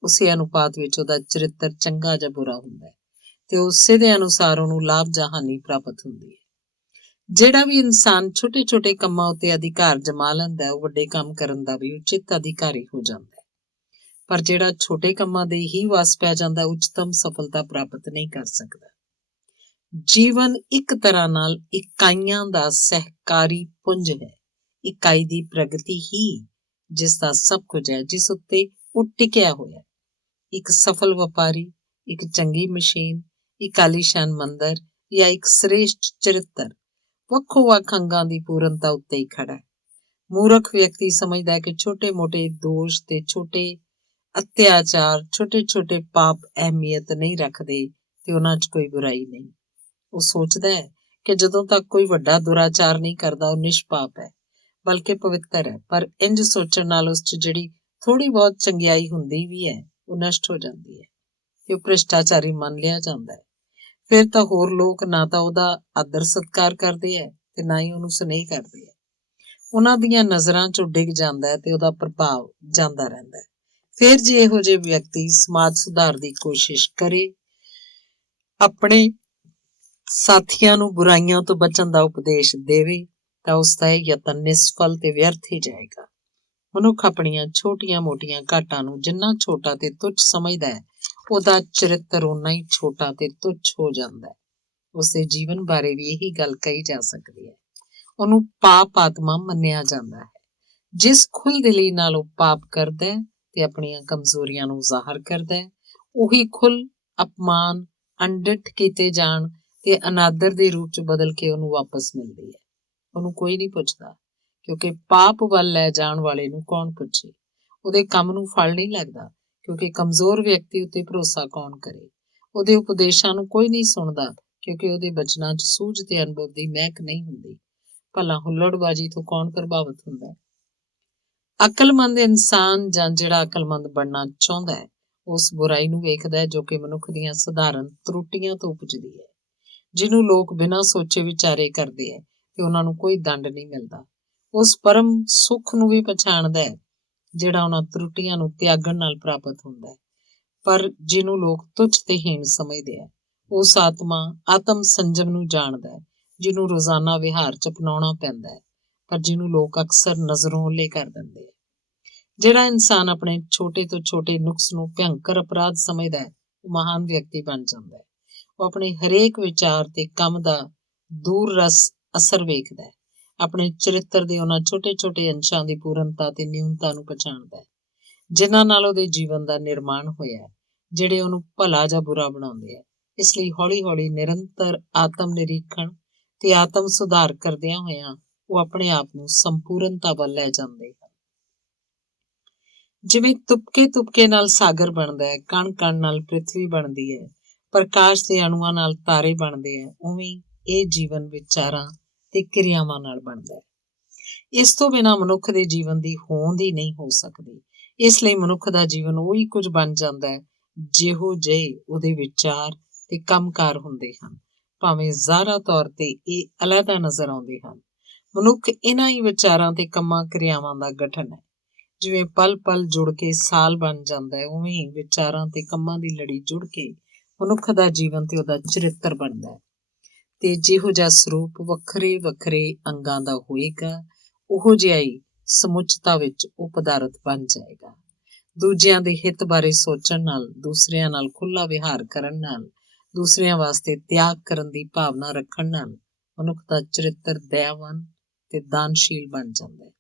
ਉਸੇ ਅਨੁਪਾਤ ਵਿੱਚ ਉਹਦਾ ਚਰਿੱਤਰ ਚੰਗਾ ਜਾਂ ਬੁਰਾ ਹੁੰਦਾ ਹੈ ਤੇ ਉਸੇ ਦੇ ਅਨੁਸਾਰ ਉਹਨੂੰ ਲਾਭ ਜਾਂ ਹਾਨੀ ਪ੍ਰਾਪਤ ਹੁੰਦੀ ਹੈ। ਜਿਹੜਾ ਵੀ ਇਨਸਾਨ ਛੋਟੇ-ਛੋਟੇ ਕੰਮਾਂ ਉੱਤੇ ਅਧਿਕਾਰ ਜਮਾ ਲੈਂਦਾ ਹੈ, ਉਹ ਵੱਡੇ ਕੰਮ ਕਰਨ ਦਾ ਵੀ ਉਚਿਤ ਅਧਿਕਾਰੀ ਹੋ ਜਾਂਦਾ ਹੈ। ਪਰ ਜਿਹੜਾ ਛੋਟੇ ਕੰਮਾਂ ਦੇ ਹੀ ਵਸ ਪੈ ਜਾਂਦਾ, ਉੱਚਤਮ ਸਫਲਤਾ ਪ੍ਰਾਪਤ ਨਹੀਂ ਕਰ ਸਕਦਾ। ਜੀਵਨ ਇੱਕ ਤਰ੍ਹਾਂ ਨਾਲ ਇਕਾਈਆਂ ਦਾ ਸਹਿਕਾਰੀ ਪੁੰਜ ਹੈ। ਇਕਾਈ ਦੀ ਪ੍ਰਗਤੀ ਹੀ ਜਿਸ ਦਾ ਸਭ ਕੁਝ ਹੈ, ਜਿਸ ਉੱਤੇ ਉਹ ਟਿਕਿਆ ਹੋਇਆ। ਇੱਕ ਸਫਲ ਵਪਾਰੀ, ਇੱਕ ਚੰਗੀ ਮਸ਼ੀਨ, ਇੱਕ ਆਲੀਸ਼ਾਨ ਮੰਦਰ ਜਾਂ ਇੱਕ ਸ੍ਰੇਸ਼ਟ ਚਰਿੱਤਰ ਵੱਖੋ-ਵੱਖ ਅੰਗਾਂ ਦੀ ਪੂਰਨਤਾ ਉੱਤੇ ਹੀ ਖੜਾ ਹੈ। ਮੂਰਖ ਵਿਅਕਤੀ ਸਮਝਦਾ ਹੈ ਕਿ ਛੋਟੇ-ਮੋਟੇ ਦੋਸ਼ ਤੇ ਛੋਟੇ ਅਤਿਆਚਾਰ, ਛੋਟੇ-ਛੋਟੇ ਪਾਪ ਅਹਿਮੀਅਤ ਨਹੀਂ ਰੱਖਦੇ ਤੇ ਉਹਨਾਂ 'ਚ ਕੋਈ ਬੁਰਾਈ ਨਹੀਂ। ਉਹ ਸੋਚਦਾ ਹੈ ਕਿ ਜਦੋਂ ਤੱਕ ਕੋਈ ਵੱਡਾ ਦੁਰਾਚਾਰ ਨਹੀਂ ਕਰਦਾ, ਉਹ ਨਿਸ਼ਪਾਪ ਹੈ, ਬਲਕਿ ਪਵਿੱਤਰ ਹੈ। ਪਰ ਇੰਜ ਸੋਚਣ ਨਾਲ ਉਸ 'ਚ ਜਿਹੜੀ ਥੋੜੀ ਬਹੁਤ ਚੰਗਿਆਈ ਹੁੰਦੀ ਵੀ ਹੈ, ਉਹ ਨਸ਼ਟ ਹੋ ਜਾਂਦੀ ਹੈ ਤੇ ਉਹ ਭ੍ਰਿਸ਼ਟਾਚਾਰੀ ਮੰਨ ਲਿਆ ਜਾਂਦਾ ਹੈ। ਫਿਰ ਤਾਂ ਹੋਰ ਲੋਕ ਨਾ ਤਾਂ ਉਹਦਾ ਆਦਰ ਸਤਿਕਾਰ ਕਰਦੇ ਹੈ ਤੇ ਨਾ ਹੀ ਉਹਨੂੰ ਸਨੇਹ ਕਰਦੇ ਹੈ। ਉਹਨਾਂ ਦੀਆਂ ਨਜ਼ਰਾਂ 'ਚੋਂ ਡਿੱਗ ਜਾਂਦਾ ਹੈ ਤੇ ਉਹਦਾ ਪ੍ਰਭਾਵ ਜਾਂਦਾ ਰਹਿੰਦਾ ਹੈ। ਫਿਰ ਜੇ ਇਹੋ ਜਿਹੇ ਵਿਅਕਤੀ ਸਮਾਜ ਸੁਧਾਰ ਦੀ ਕੋਸ਼ਿਸ਼ ਕਰੇ, ਆਪਣੇ ਸਾਥੀਆਂ ਨੂੰ ਬੁਰਾਈਆਂ ਤੋਂ ਬਚਣ ਦਾ ਉਪਦੇਸ਼ ਦੇਵੇ, ਤਾਂ ਉਸ ਦਾ ਇਹ ਯਤਨ ਨਿਸਫਲ ਤੇ ਵਿਅਰਥ ਹੀ ਜਾਏਗਾ। ਮਨੁੱਖ ਆਪਣੀਆਂ ਛੋਟੀਆਂ-ਮੋਟੀਆਂ ਘਾਟਾਂ ਨੂੰ ਜਿੰਨਾ ਛੋਟਾ ਤੇ ਤੁੱਛ ਸਮਝਦਾ ਹੈ, ਉਹਦਾ ਚਰਿੱਤਰ ਓਨਾ ਹੀ ਛੋਟਾ ਤੇ ਤੁੱਛ ਹੋ ਜਾਂਦਾ ਹੈ। ਉਸਦੇ ਜੀਵਨ ਬਾਰੇ ਵੀ ਇਹੀ ਗੱਲ ਕਹੀ ਜਾ ਸਕਦੀ ਹੈ। ਉਹਨੂੰ ਪਾਪ ਆਤਮਾ ਮੰਨਿਆ ਜਾਂਦਾ ਹੈ। ਜਿਸ ਖੁੱਲ੍ਹਦਿਲੀ ਨਾਲ ਉਹ ਪਾਪ ਕਰਦਾ ਹੈ ਤੇ ਆਪਣੀਆਂ ਕਮਜ਼ੋਰੀਆਂ ਨੂੰ ਜ਼ਾਹਰ ਕਰਦਾ ਹੈ, ਉਹੀ ਖੁੱਲ੍ਹ ਅਪਮਾਨ, ਅਣਡਿੱਠ ਕੀਤੇ ਜਾਣ ਤੇ ਅਨਾਦਰ ਦੇ ਰੂਪ 'ਚ ਬਦਲ ਕੇ ਉਹਨੂੰ ਵਾਪਸ ਮਿਲਦੀ ਹੈ। ਉਹਨੂੰ ਕੋਈ ਨਹੀਂ ਪੁੱਛਦਾ, ਕਿਉਂਕਿ ਪਾਪ ਵੱਲ ਲੈ ਜਾਣ ਵਾਲੇ ਨੂੰ ਕੌਣ ਪੁੱਛੇ। ਉਹਦੇ ਕੰਮ ਨੂੰ ਫਲ ਨਹੀਂ ਲੱਗਦਾ, ਕਿਉਂਕਿ ਕਮਜ਼ੋਰ ਵਿਅਕਤੀ ਉੱਤੇ ਭਰੋਸਾ ਕੌਣ ਕਰੇ। ਉਹਦੇ ਉਪਦੇਸ਼ਾਂ ਨੂੰ ਕੋਈ ਨਹੀਂ ਸੁਣਦਾ, ਕਿਉਂਕਿ ਉਹਦੇ ਬਚਨਾਂ 'ਚ ਸੂਝ ਤੇ ਅਨੁਭਵ ਦੀ ਮਹਿਕ ਨਹੀਂ ਹੁੰਦੀ। ਭਲਾ ਹੁੱਲੜਬਾਜ਼ੀ ਤੋਂ ਕੌਣ ਪ੍ਰਭਾਵਿਤ ਹੁੰਦਾ ਹੈ? ਅਕਲਮੰਦ ਇਨਸਾਨ ਜਾਂ ਜਿਹੜਾ ਅਕਲਮੰਦ ਬਣਨਾ ਚਾਹੁੰਦਾ ਹੈ, ਉਸ ਬੁਰਾਈ ਨੂੰ ਵੇਖਦਾ ਹੈ ਜੋ ਕਿ ਮਨੁੱਖ ਦੀਆਂ ਸਧਾਰਨ ਤਰੁੱਟੀਆਂ ਤੋਂ ਉਪਜਦੀ ਹੈ, ਜਿਹਨੂੰ ਲੋਕ ਬਿਨਾਂ ਸੋਚੇ ਵਿਚਾਰੇ ਕਰਦੇ ਹੈ ਤੇ ਉਹਨਾਂ ਨੂੰ ਕੋਈ ਦੰਡ ਨਹੀਂ ਮਿਲਦਾ। ਉਸ ਪਰਮ ਸੁੱਖ ਨੂੰ ਵੀ ਪਛਾਣਦਾ ਹੈ ਜਿਹੜਾ ਉਹਨਾਂ ਤਰੁੱਟੀਆਂ ਨੂੰ ਤਿਆਗਣ ਨਾਲ ਪ੍ਰਾਪਤ ਹੁੰਦਾ ਹੈ। ਪਰ ਜਿਹਨੂੰ ਲੋਕ ਤੁੱਛ ਤੇ ਹੀਣ ਸਮਝਦੇ ਹੈ, ਉਸ ਆਤਮ ਸੰਜਮ ਨੂੰ ਜਾਣਦਾ ਹੈ, ਜਿਹਨੂੰ ਰੋਜ਼ਾਨਾ ਵਿਹਾਰ 'ਚ ਅਪਣਾਉਣਾ ਪੈਂਦਾ ਹੈ, ਪਰ ਜਿਹਨੂੰ ਲੋਕ ਅਕਸਰ ਨਜ਼ਰੋਂ ਓਹਲੇ ਕਰ ਦਿੰਦੇ ਹੈ। ਜਿਹੜਾ ਇਨਸਾਨ ਆਪਣੇ ਛੋਟੇ ਤੋਂ ਛੋਟੇ ਨੁਕਸ ਨੂੰ ਭਿਅੰਕਰ ਅਪਰਾਧ ਸਮਝਦਾ ਹੈ, ਉਹ ਮਹਾਨ ਵਿਅਕਤੀ ਬਣ ਜਾਂਦਾ ਹੈ। ਉਹ ਆਪਣੇ ਹਰੇਕ ਵਿਚਾਰ ਤੇ ਕੰਮ ਦਾ ਦੂਰ ਰਸ ਅਸਰ ਵੇਖਦਾ ਹੈ, ਆਪਣੇ ਚਰਿੱਤਰ ਦੇ ਉਹਨਾਂ ਛੋਟੇ-ਛੋਟੇ ਅੰਸ਼ਾਂ ਦੀ ਪੂਰਨਤਾ ਤੇ ਨਿਊਨਤਾ ਨੂੰ ਪਛਾਣਦਾ ਹੈ, ਜਿਨ੍ਹਾਂ ਨਾਲ ਉਹਦੇ ਜੀਵਨ ਦਾ ਨਿਰਮਾਣ ਹੋਇਆ, ਜਿਹੜੇ ਉਹਨੂੰ ਭਲਾ ਜਾਂ ਬੁਰਾ ਬਣਾਉਂਦੇ ਆ। ਇਸ ਲਈ ਹੌਲੀ-ਹੌਲੀ ਨਿਰੰਤਰ ਆਤਮ ਨਿਰੀਖਣ ਤੇ ਆਤਮ ਸੁਧਾਰ ਕਰਦਿਆਂ ਹੋਇਆਂ ਉਹ ਆਪਣੇ ਆਪ ਨੂੰ ਸੰਪੂਰਨਤਾ ਵੱਲ ਲੈ ਜਾਂਦੇ ਹਨ। ਜਿਵੇਂ ਤੁਪਕੇ ਨਾਲ ਸਾਗਰ ਬਣਦਾ ਹੈ, ਕਣ ਕਣ ਨਾਲ ਪ੍ਰਿਥਵੀ ਬਣਦੀ ਹੈ, ਪ੍ਰਕਾਸ਼ ਦੇ ਅਣੂਆਂ ਨਾਲ ਤਾਰੇ ਬਣਦੇ ਹੈ, ਉਵੇਂ ਇਹ ਜੀਵਨ ਵਿਚਾਰਾਂ ਤੇ ਕਿਰਿਆਵਾਂ ਨਾਲ ਬਣਦਾ ਹੈ। ਇਸ ਤੋਂ ਬਿਨਾਂ ਮਨੁੱਖ ਦੇ ਜੀਵਨ ਦੀ ਹੋਂਦ ਹੀ ਨਹੀਂ ਹੋ ਸਕਦੀ। ਇਸ ਲਈ ਮਨੁੱਖ ਦਾ ਜੀਵਨ ਉਹੀ ਕੁਝ ਬਣ ਜਾਂਦਾ ਹੈ ਜਿਹੋ ਜਿਹੇ ਉਹਦੇ ਵਿਚਾਰ ਤੇ ਕੰਮਕਾਰ ਹੁੰਦੇ ਹਨ, ਭਾਵੇਂ ਜ਼ਾਹਰਾ ਤੌਰ ਤੇ ਇਹ ਅਲੱਗਾ ਨਜ਼ਰ ਆਉਂਦੇ ਹਨ। ਮਨੁੱਖ ਇਹਨਾਂ ਹੀ ਵਿਚਾਰਾਂ ਤੇ ਕੰਮਾਂ ਕਿਰਿਆਵਾਂ ਦਾ ਗਠਨ ਹੈ। ਜਿਵੇਂ ਪਲ ਪਲ ਜੁੜ ਕੇ ਸਾਲ ਬਣ ਜਾਂਦਾ ਹੈ, ਉਵੇਂ ਹੀ ਵਿਚਾਰਾਂ ਤੇ ਕੰਮਾਂ ਦੀ ਲੜੀ ਜੁੜ ਕੇ ਮਨੁੱਖ ਦਾ ਜੀਵਨ ਤੇ ਉਹਦਾ ਚਰਿੱਤਰ ਬਣਦਾ ਹੈ। ਤੇ ਜਿਹੋ ਜਿਹਾ ਸਰੂਪ ਵੱਖਰੇ ਵੱਖਰੇ ਅੰਗਾਂ ਦਾ ਹੋਏਗਾ, ਉਹੋ ਜਿਹਾ ਹੀ ਸਮੁੱਚਤਾ ਵਿੱਚ ਉਹ ਪਦਾਰਥ ਬਣ ਜਾਏਗਾ। ਦੂਜਿਆਂ ਦੇ ਹਿੱਤ ਬਾਰੇ ਸੋਚਣ ਨਾਲ, ਦੂਸਰਿਆਂ ਨਾਲ ਖੁੱਲ੍ਹਾ ਵਿਹਾਰ ਕਰਨ ਨਾਲ, ਦੂਸਰਿਆਂ ਵਾਸਤੇ ਤਿਆਗ ਕਰਨ ਦੀ ਭਾਵਨਾ ਰੱਖਣ ਨਾਲ ਮਨੁੱਖ ਦਾ ਚਰਿੱਤਰ ਦਇਆਵਾਨ ਤੇ ਦਾਨਸ਼ੀਲ ਬਣ ਜਾਂਦਾ ਹੈ।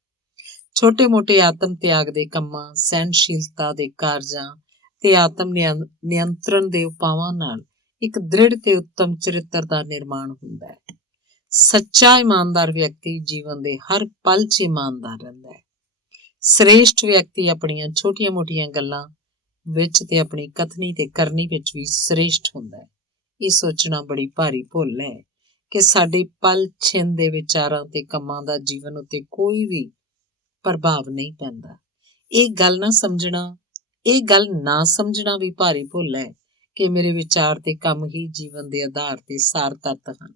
ਛੋਟੇ-ਮੋਟੇ ਆਤਮ ਤਿਆਗ ਦੇ ਕੰਮਾਂ, ਸਹਿਣਸ਼ੀਲਤਾ ਦੇ ਕਾਰਜਾਂ ਤੇ ਆਤਮ ਨਿਯੰਤਰਣ ਦੇ ਉਪਾਵਾਂ ਨਾਲ ਇੱਕ ਦ੍ਰਿੜ ਤੇ ਉੱਤਮ ਚਰਿੱਤਰ ਦਾ ਨਿਰਮਾਣ ਹੁੰਦਾ ਹੈ। ਸੱਚਾ ਇਮਾਨਦਾਰ ਵਿਅਕਤੀ ਜੀਵਨ ਦੇ ਹਰ ਪਲ 'ਚ ਇਮਾਨਦਾਰ ਰਹਿੰਦਾ ਹੈ। ਸ੍ਰੇਸ਼ਟ ਵਿਅਕਤੀ ਆਪਣੀਆਂ ਛੋਟੀਆਂ-ਮੋਟੀਆਂ ਗੱਲਾਂ ਵਿੱਚ ਤੇ ਆਪਣੀ ਕਥਨੀ ਤੇ ਕਰਨੀ ਵਿੱਚ ਵੀ ਸ੍ਰੇਸ਼ਟ ਹੁੰਦਾ ਹੈ। ਇਹ ਸੋਚਣਾ ਬੜੀ ਭਾਰੀ ਭੁੱਲ ਹੈ ਕਿ ਸਾਡੇ ਪਲ ਛਿਨ ਦੇ ਵਿਚਾਰਾਂ ਤੇ ਕੰਮਾਂ ਦਾ ਜੀਵਨ ਉੱਤੇ ਕੋਈ ਵੀ ਪ੍ਰਭਾਵ ਨਹੀਂ ਪੈਂਦਾ। ਇਹ ਗੱਲ ਨਾ ਸਮਝਣਾ ਵੀ ਭਾਰੀ ਭੁੱਲ ਹੈ ਕਿ ਮੇਰੇ ਵਿਚਾਰ ਤੇ ਕੰਮ ਹੀ ਜੀਵਨ ਦੇ ਆਧਾਰ ਤੇ ਸਾਰ ਤੱਤ ਹਨ।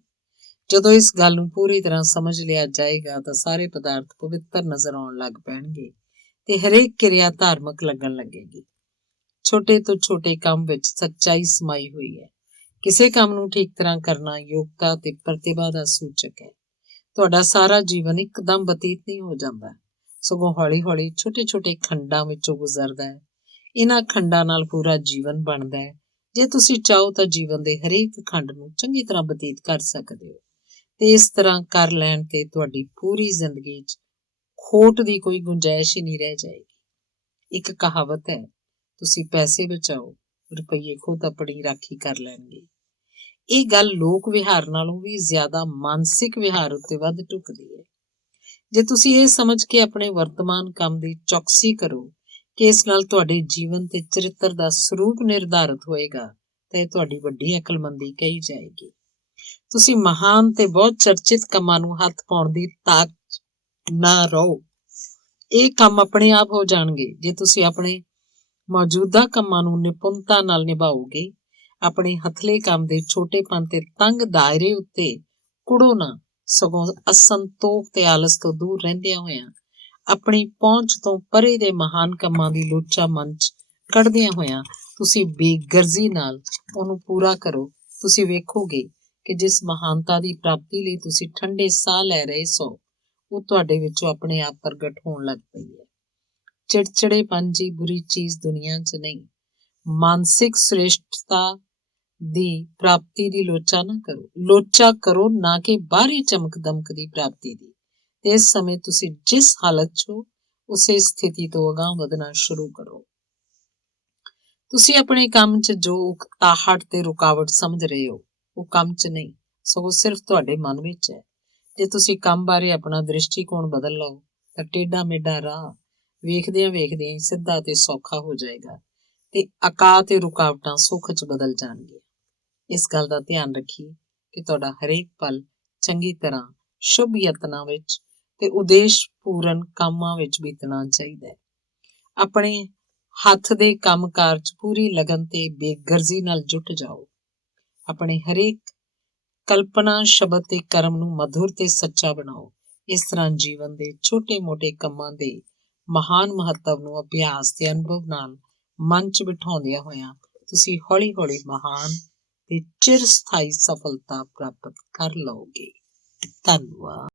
ਜਦੋਂ ਇਸ ਗੱਲ ਨੂੰ ਪੂਰੀ ਤਰ੍ਹਾਂ ਸਮਝ ਲਿਆ ਜਾਏਗਾ ਤਾਂ ਸਾਰੇ ਪਦਾਰਥ ਪਵਿੱਤਰ ਨਜ਼ਰ ਆਉਣ ਲੱਗ ਪੈਣਗੇ ਤੇ ਹਰੇਕ ਕਿਰਿਆ ਧਾਰਮਿਕ ਲੱਗਣ ਲੱਗੇਗੀ। ਛੋਟੇ ਤੋਂ ਛੋਟੇ ਕੰਮ ਵਿੱਚ ਸੱਚਾਈ ਸਮਾਈ ਹੋਈ ਹੈ। ਕਿਸੇ ਕੰਮ ਨੂੰ ਠੀਕ ਤਰ੍ਹਾਂ ਕਰਨਾ ਯੋਗਤਾ ਤੇ ਪ੍ਰਤਿਭਾ ਦਾ ਸੂਚਕ ਹੈ। ਤੁਹਾਡਾ ਸਾਰਾ ਜੀਵਨ ਇੱਕਦਮ ਬਤੀਤ ਨਹੀਂ ਹੋ ਜਾਂਦਾ, ਸਗੋਂ ਹੌਲੀ-ਹੌਲੀ ਛੋਟੇ-ਛੋਟੇ ਖੰਡਾਂ ਵਿੱਚੋਂ ਗੁਜ਼ਰਦਾ ਹੈ। ਇਹਨਾਂ ਖੰਡਾਂ ਨਾਲ ਪੂਰਾ ਜੀਵਨ ਬਣਦਾ ਹੈ। ਜੇ ਤੁਸੀਂ ਚਾਹੋ ਤਾਂ ਜੀਵਨ ਦੇ ਹਰੇਕ ਖੰਡ ਨੂੰ ਚੰਗੀ ਤਰ੍ਹਾਂ ਬਤੀਤ ਕਰ ਸਕਦੇ ਹੋ ਤੇ ਇਸ ਤਰ੍ਹਾਂ ਕਰ ਲੈਣ ਤੇ ਤੁਹਾਡੀ ਪੂਰੀ ਜ਼ਿੰਦਗੀ 'ਚ ਖੋਟ ਦੀ ਕੋਈ ਗੁੰਜਾਇਸ਼ ਹੀ ਨਹੀਂ ਰਹਿ ਜਾਏਗੀ। ਇੱਕ ਕਹਾਵਤ ਹੈ, ਤੁਸੀਂ ਪੈਸੇ ਬਚਾਓ, ਰੁਪਈਏ ਖੁਦ ਆਪਣੀ ਰਾਖੀ ਕਰ ਲੈਣਗੇ। ਇਹ ਗੱਲ ਲੋਕ ਵਿਹਾਰ ਨਾਲੋਂ ਵੀ ਜ਼ਿਆਦਾ ਮਾਨਸਿਕ ਵਿਹਾਰ ਉੱਤੇ ਵੱਧ ਢੁਕਦੀ ਹੈ। ਜੇ ਤੁਸੀਂ ਇਹ ਸਮਝ ਕੇ ਆਪਣੇ ਵਰਤਮਾਨ ਕੰਮ ਦੀ ਚੌਕਸੀ ਕਰੋ ਕਿ ਇਸ ਨਾਲ ਤੁਹਾਡੇ ਜੀਵਨ ਤੇ ਚਰਿੱਤਰ ਦਾ ਸਰੂਪ ਨਿਰਧਾਰਿਤ ਹੋਏਗਾ ਤਾਂ ਇਹ ਤੁਹਾਡੀ ਵੱਡੀ ਅਕਲਮੰਦੀ ਕਹੀ ਜਾਏਗੀ। ਤੁਸੀਂ ਮਹਾਨ ਤੇ ਬਹੁਤ ਚਰਚਿਤ ਕੰਮਾਂ ਨੂੰ ਹੱਥ ਪਾਉਣ ਦੀ ਤਾਕ ਨਾ ਰਹੋ। ਇਹ ਕੰਮ ਆਪਣੇ ਆਪ ਹੋ ਜਾਣਗੇ ਜੇ ਤੁਸੀਂ ਆਪਣੇ ਮੌਜੂਦਾ ਕੰਮਾਂ ਨੂੰ ਨਿਪੁੰਨਤਾ ਨਾਲ ਨਿਭਾਓਗੇ। ਆਪਣੇ ਹਥਲੇ ਕੰਮ ਦੇ ਛੋਟੇਪਨ ਤੇ ਤੰਗ ਦਾਇਰੇ ਉੱਤੇ ਕੁੜੋ ਨਾ, ਸਗੋਂ ਅਸੰਤੋਖ ਤੇ ਆਲਸ ਤੋਂ ਦੂਰ ਰਹਿੰਦਿਆਂ ਹੋਇਆਂ ਆਪਣੀ ਪਹੁੰਚ ਤੋਂ ਪਰੇ ਦੇ ਮਹਾਨ ਕੰਮਾਂ ਦੀ ਲੋਚਾ ਮਨ 'ਚ ਕੱਢਦਿਆਂ ਹੋਇਆਂ ਤੁਸੀਂ ਬੇਗਰਜ਼ੀ ਨਾਲ ਉਹਨੂੰ ਪੂਰਾ ਕਰੋ। ਤੁਸੀਂ ਵੇਖੋਗੇ ਕਿ ਜਿਸ ਮਹਾਨਤਾ ਦੀ ਪ੍ਰਾਪਤੀ ਲਈ ਤੁਸੀਂ ਠੰਡੇ ਸਾਹ ਲੈ ਰਹੇ ਸੋ, ਉਹ ਤੁਹਾਡੇ ਵਿੱਚੋਂ ਆਪਣੇ ਆਪ ਪ੍ਰਗਟ ਹੋਣ ਲੱਗ ਪਈ ਹੈ। ਚਿੜਚਿੜੇਪਨ ਜੀ ਬੁਰੀ ਚੀਜ਼ ਦੁਨੀਆ 'ਚ ਨਹੀਂ। ਮਾਨਸਿਕ ਸ੍ਰੇਸ਼ਟਤਾ ਦੀ ਪ੍ਰਾਪਤੀ ਦੀ ਲੋਚਾ ਨਾ ਕਰੋ। ਲੋਚਾ ਕਰੋ ਨਾ ਕਿ ਬਾਹਰੀ ਚਮਕ ਦਮਕ ਦੀ ਪ੍ਰਾਪਤੀ ਦੀ। ਤੇ ਇਸ ਸਮੇਂ ਤੁਸੀਂ ਜਿਸ ਹਾਲਤ 'ਚ ਹੋ, ਉਸੇ ਸਥਿਤੀ ਤੋਂ ਅਗਾਂਹ ਵਧਣਾ ਸ਼ੁਰੂ ਕਰੋ। ਤੁਸੀਂ ਆਪਣੇ ਕੰਮ 'ਚ ਜੋ ਉਕਤਾਹਟ ਤੇ ਰੁਕਾਵਟ ਸਮਝ ਰਹੇ ਹੋ, ਉਹ ਕੰਮ 'ਚ ਨਹੀਂ, ਸਗੋਂ ਸਿਰਫ ਤੁਹਾਡੇ ਮਨ ਵਿੱਚ ਹੈ। ਜੇ ਤੁਸੀਂ ਕੰਮ ਬਾਰੇ ਆਪਣਾ ਦ੍ਰਿਸ਼ਟੀਕੋਣ ਬਦਲ ਲਓ ਤਾਂ ਟੇਢਾ ਮੇਢਾ ਰਾਹ ਵੇਖਦਿਆਂ ਵੇਖਦਿਆਂ ਹੀ ਸਿੱਧਾ ਤੇ ਸੌਖਾ ਹੋ ਜਾਏਗਾ ਤੇ ਅਕਾ ਤੇ ਰੁਕਾਵਟਾਂ ਸੁੱਖ 'ਚ ਬਦਲ ਜਾਣਗੀਆਂ। ਇਸ ਗੱਲ ਦਾ ਧਿਆਨ ਰੱਖੀਏ ਕਿ ਤੁਹਾਡਾ ਹਰੇਕ ਪਲ ਚੰਗੀ ਤਰ੍ਹਾਂ ਸ਼ੁਭ ਯਤਨਾਂ ਵਿੱਚ ਤੇ ਉਦੇਸ਼ ਪੂਰਨ ਕੰਮਾਂ ਵਿੱਚ ਬੀਤਣਾ ਚਾਹੀਦਾ ਹੈ। ਆਪਣੇ ਹੱਥ ਦੇ ਕੰਮਕਾਰ 'ਚ ਪੂਰੀ ਲਗਨ ਤੇ ਬੇਗਰਜ਼ੀ ਨਾਲ ਜੁਟ ਜਾਓ। ਆਪਣੇ ਹਰੇਕ ਕਲਪਨਾ, ਸ਼ਬਦ ਤੇ ਕਰਮ ਨੂੰ ਮਧੁਰ ਤੇ ਸੱਚਾ ਬਣਾਓ। ਇਸ ਤਰ੍ਹਾਂ ਜੀਵਨ ਦੇ ਛੋਟੇ-ਮੋਟੇ ਕੰਮਾਂ ਦੇ ਮਹਾਨ ਮਹੱਤਵ ਨੂੰ ਅਭਿਆਸ ਤੇ ਅਨੁਭਵ ਨਾਲ ਮਨ 'ਚ ਬਿਠਾਉਂਦਿਆਂ ਹੋਇਆਂ ਤੁਸੀਂ ਹੌਲੀ-ਹੌਲੀ ਮਹਾਨ ਤੇ ਚਿਰਸਥਾਈ ਸਫਲਤਾ ਪ੍ਰਾਪਤ ਕਰ ਲਓਗੇ। ਧੰਨਵਾਦ।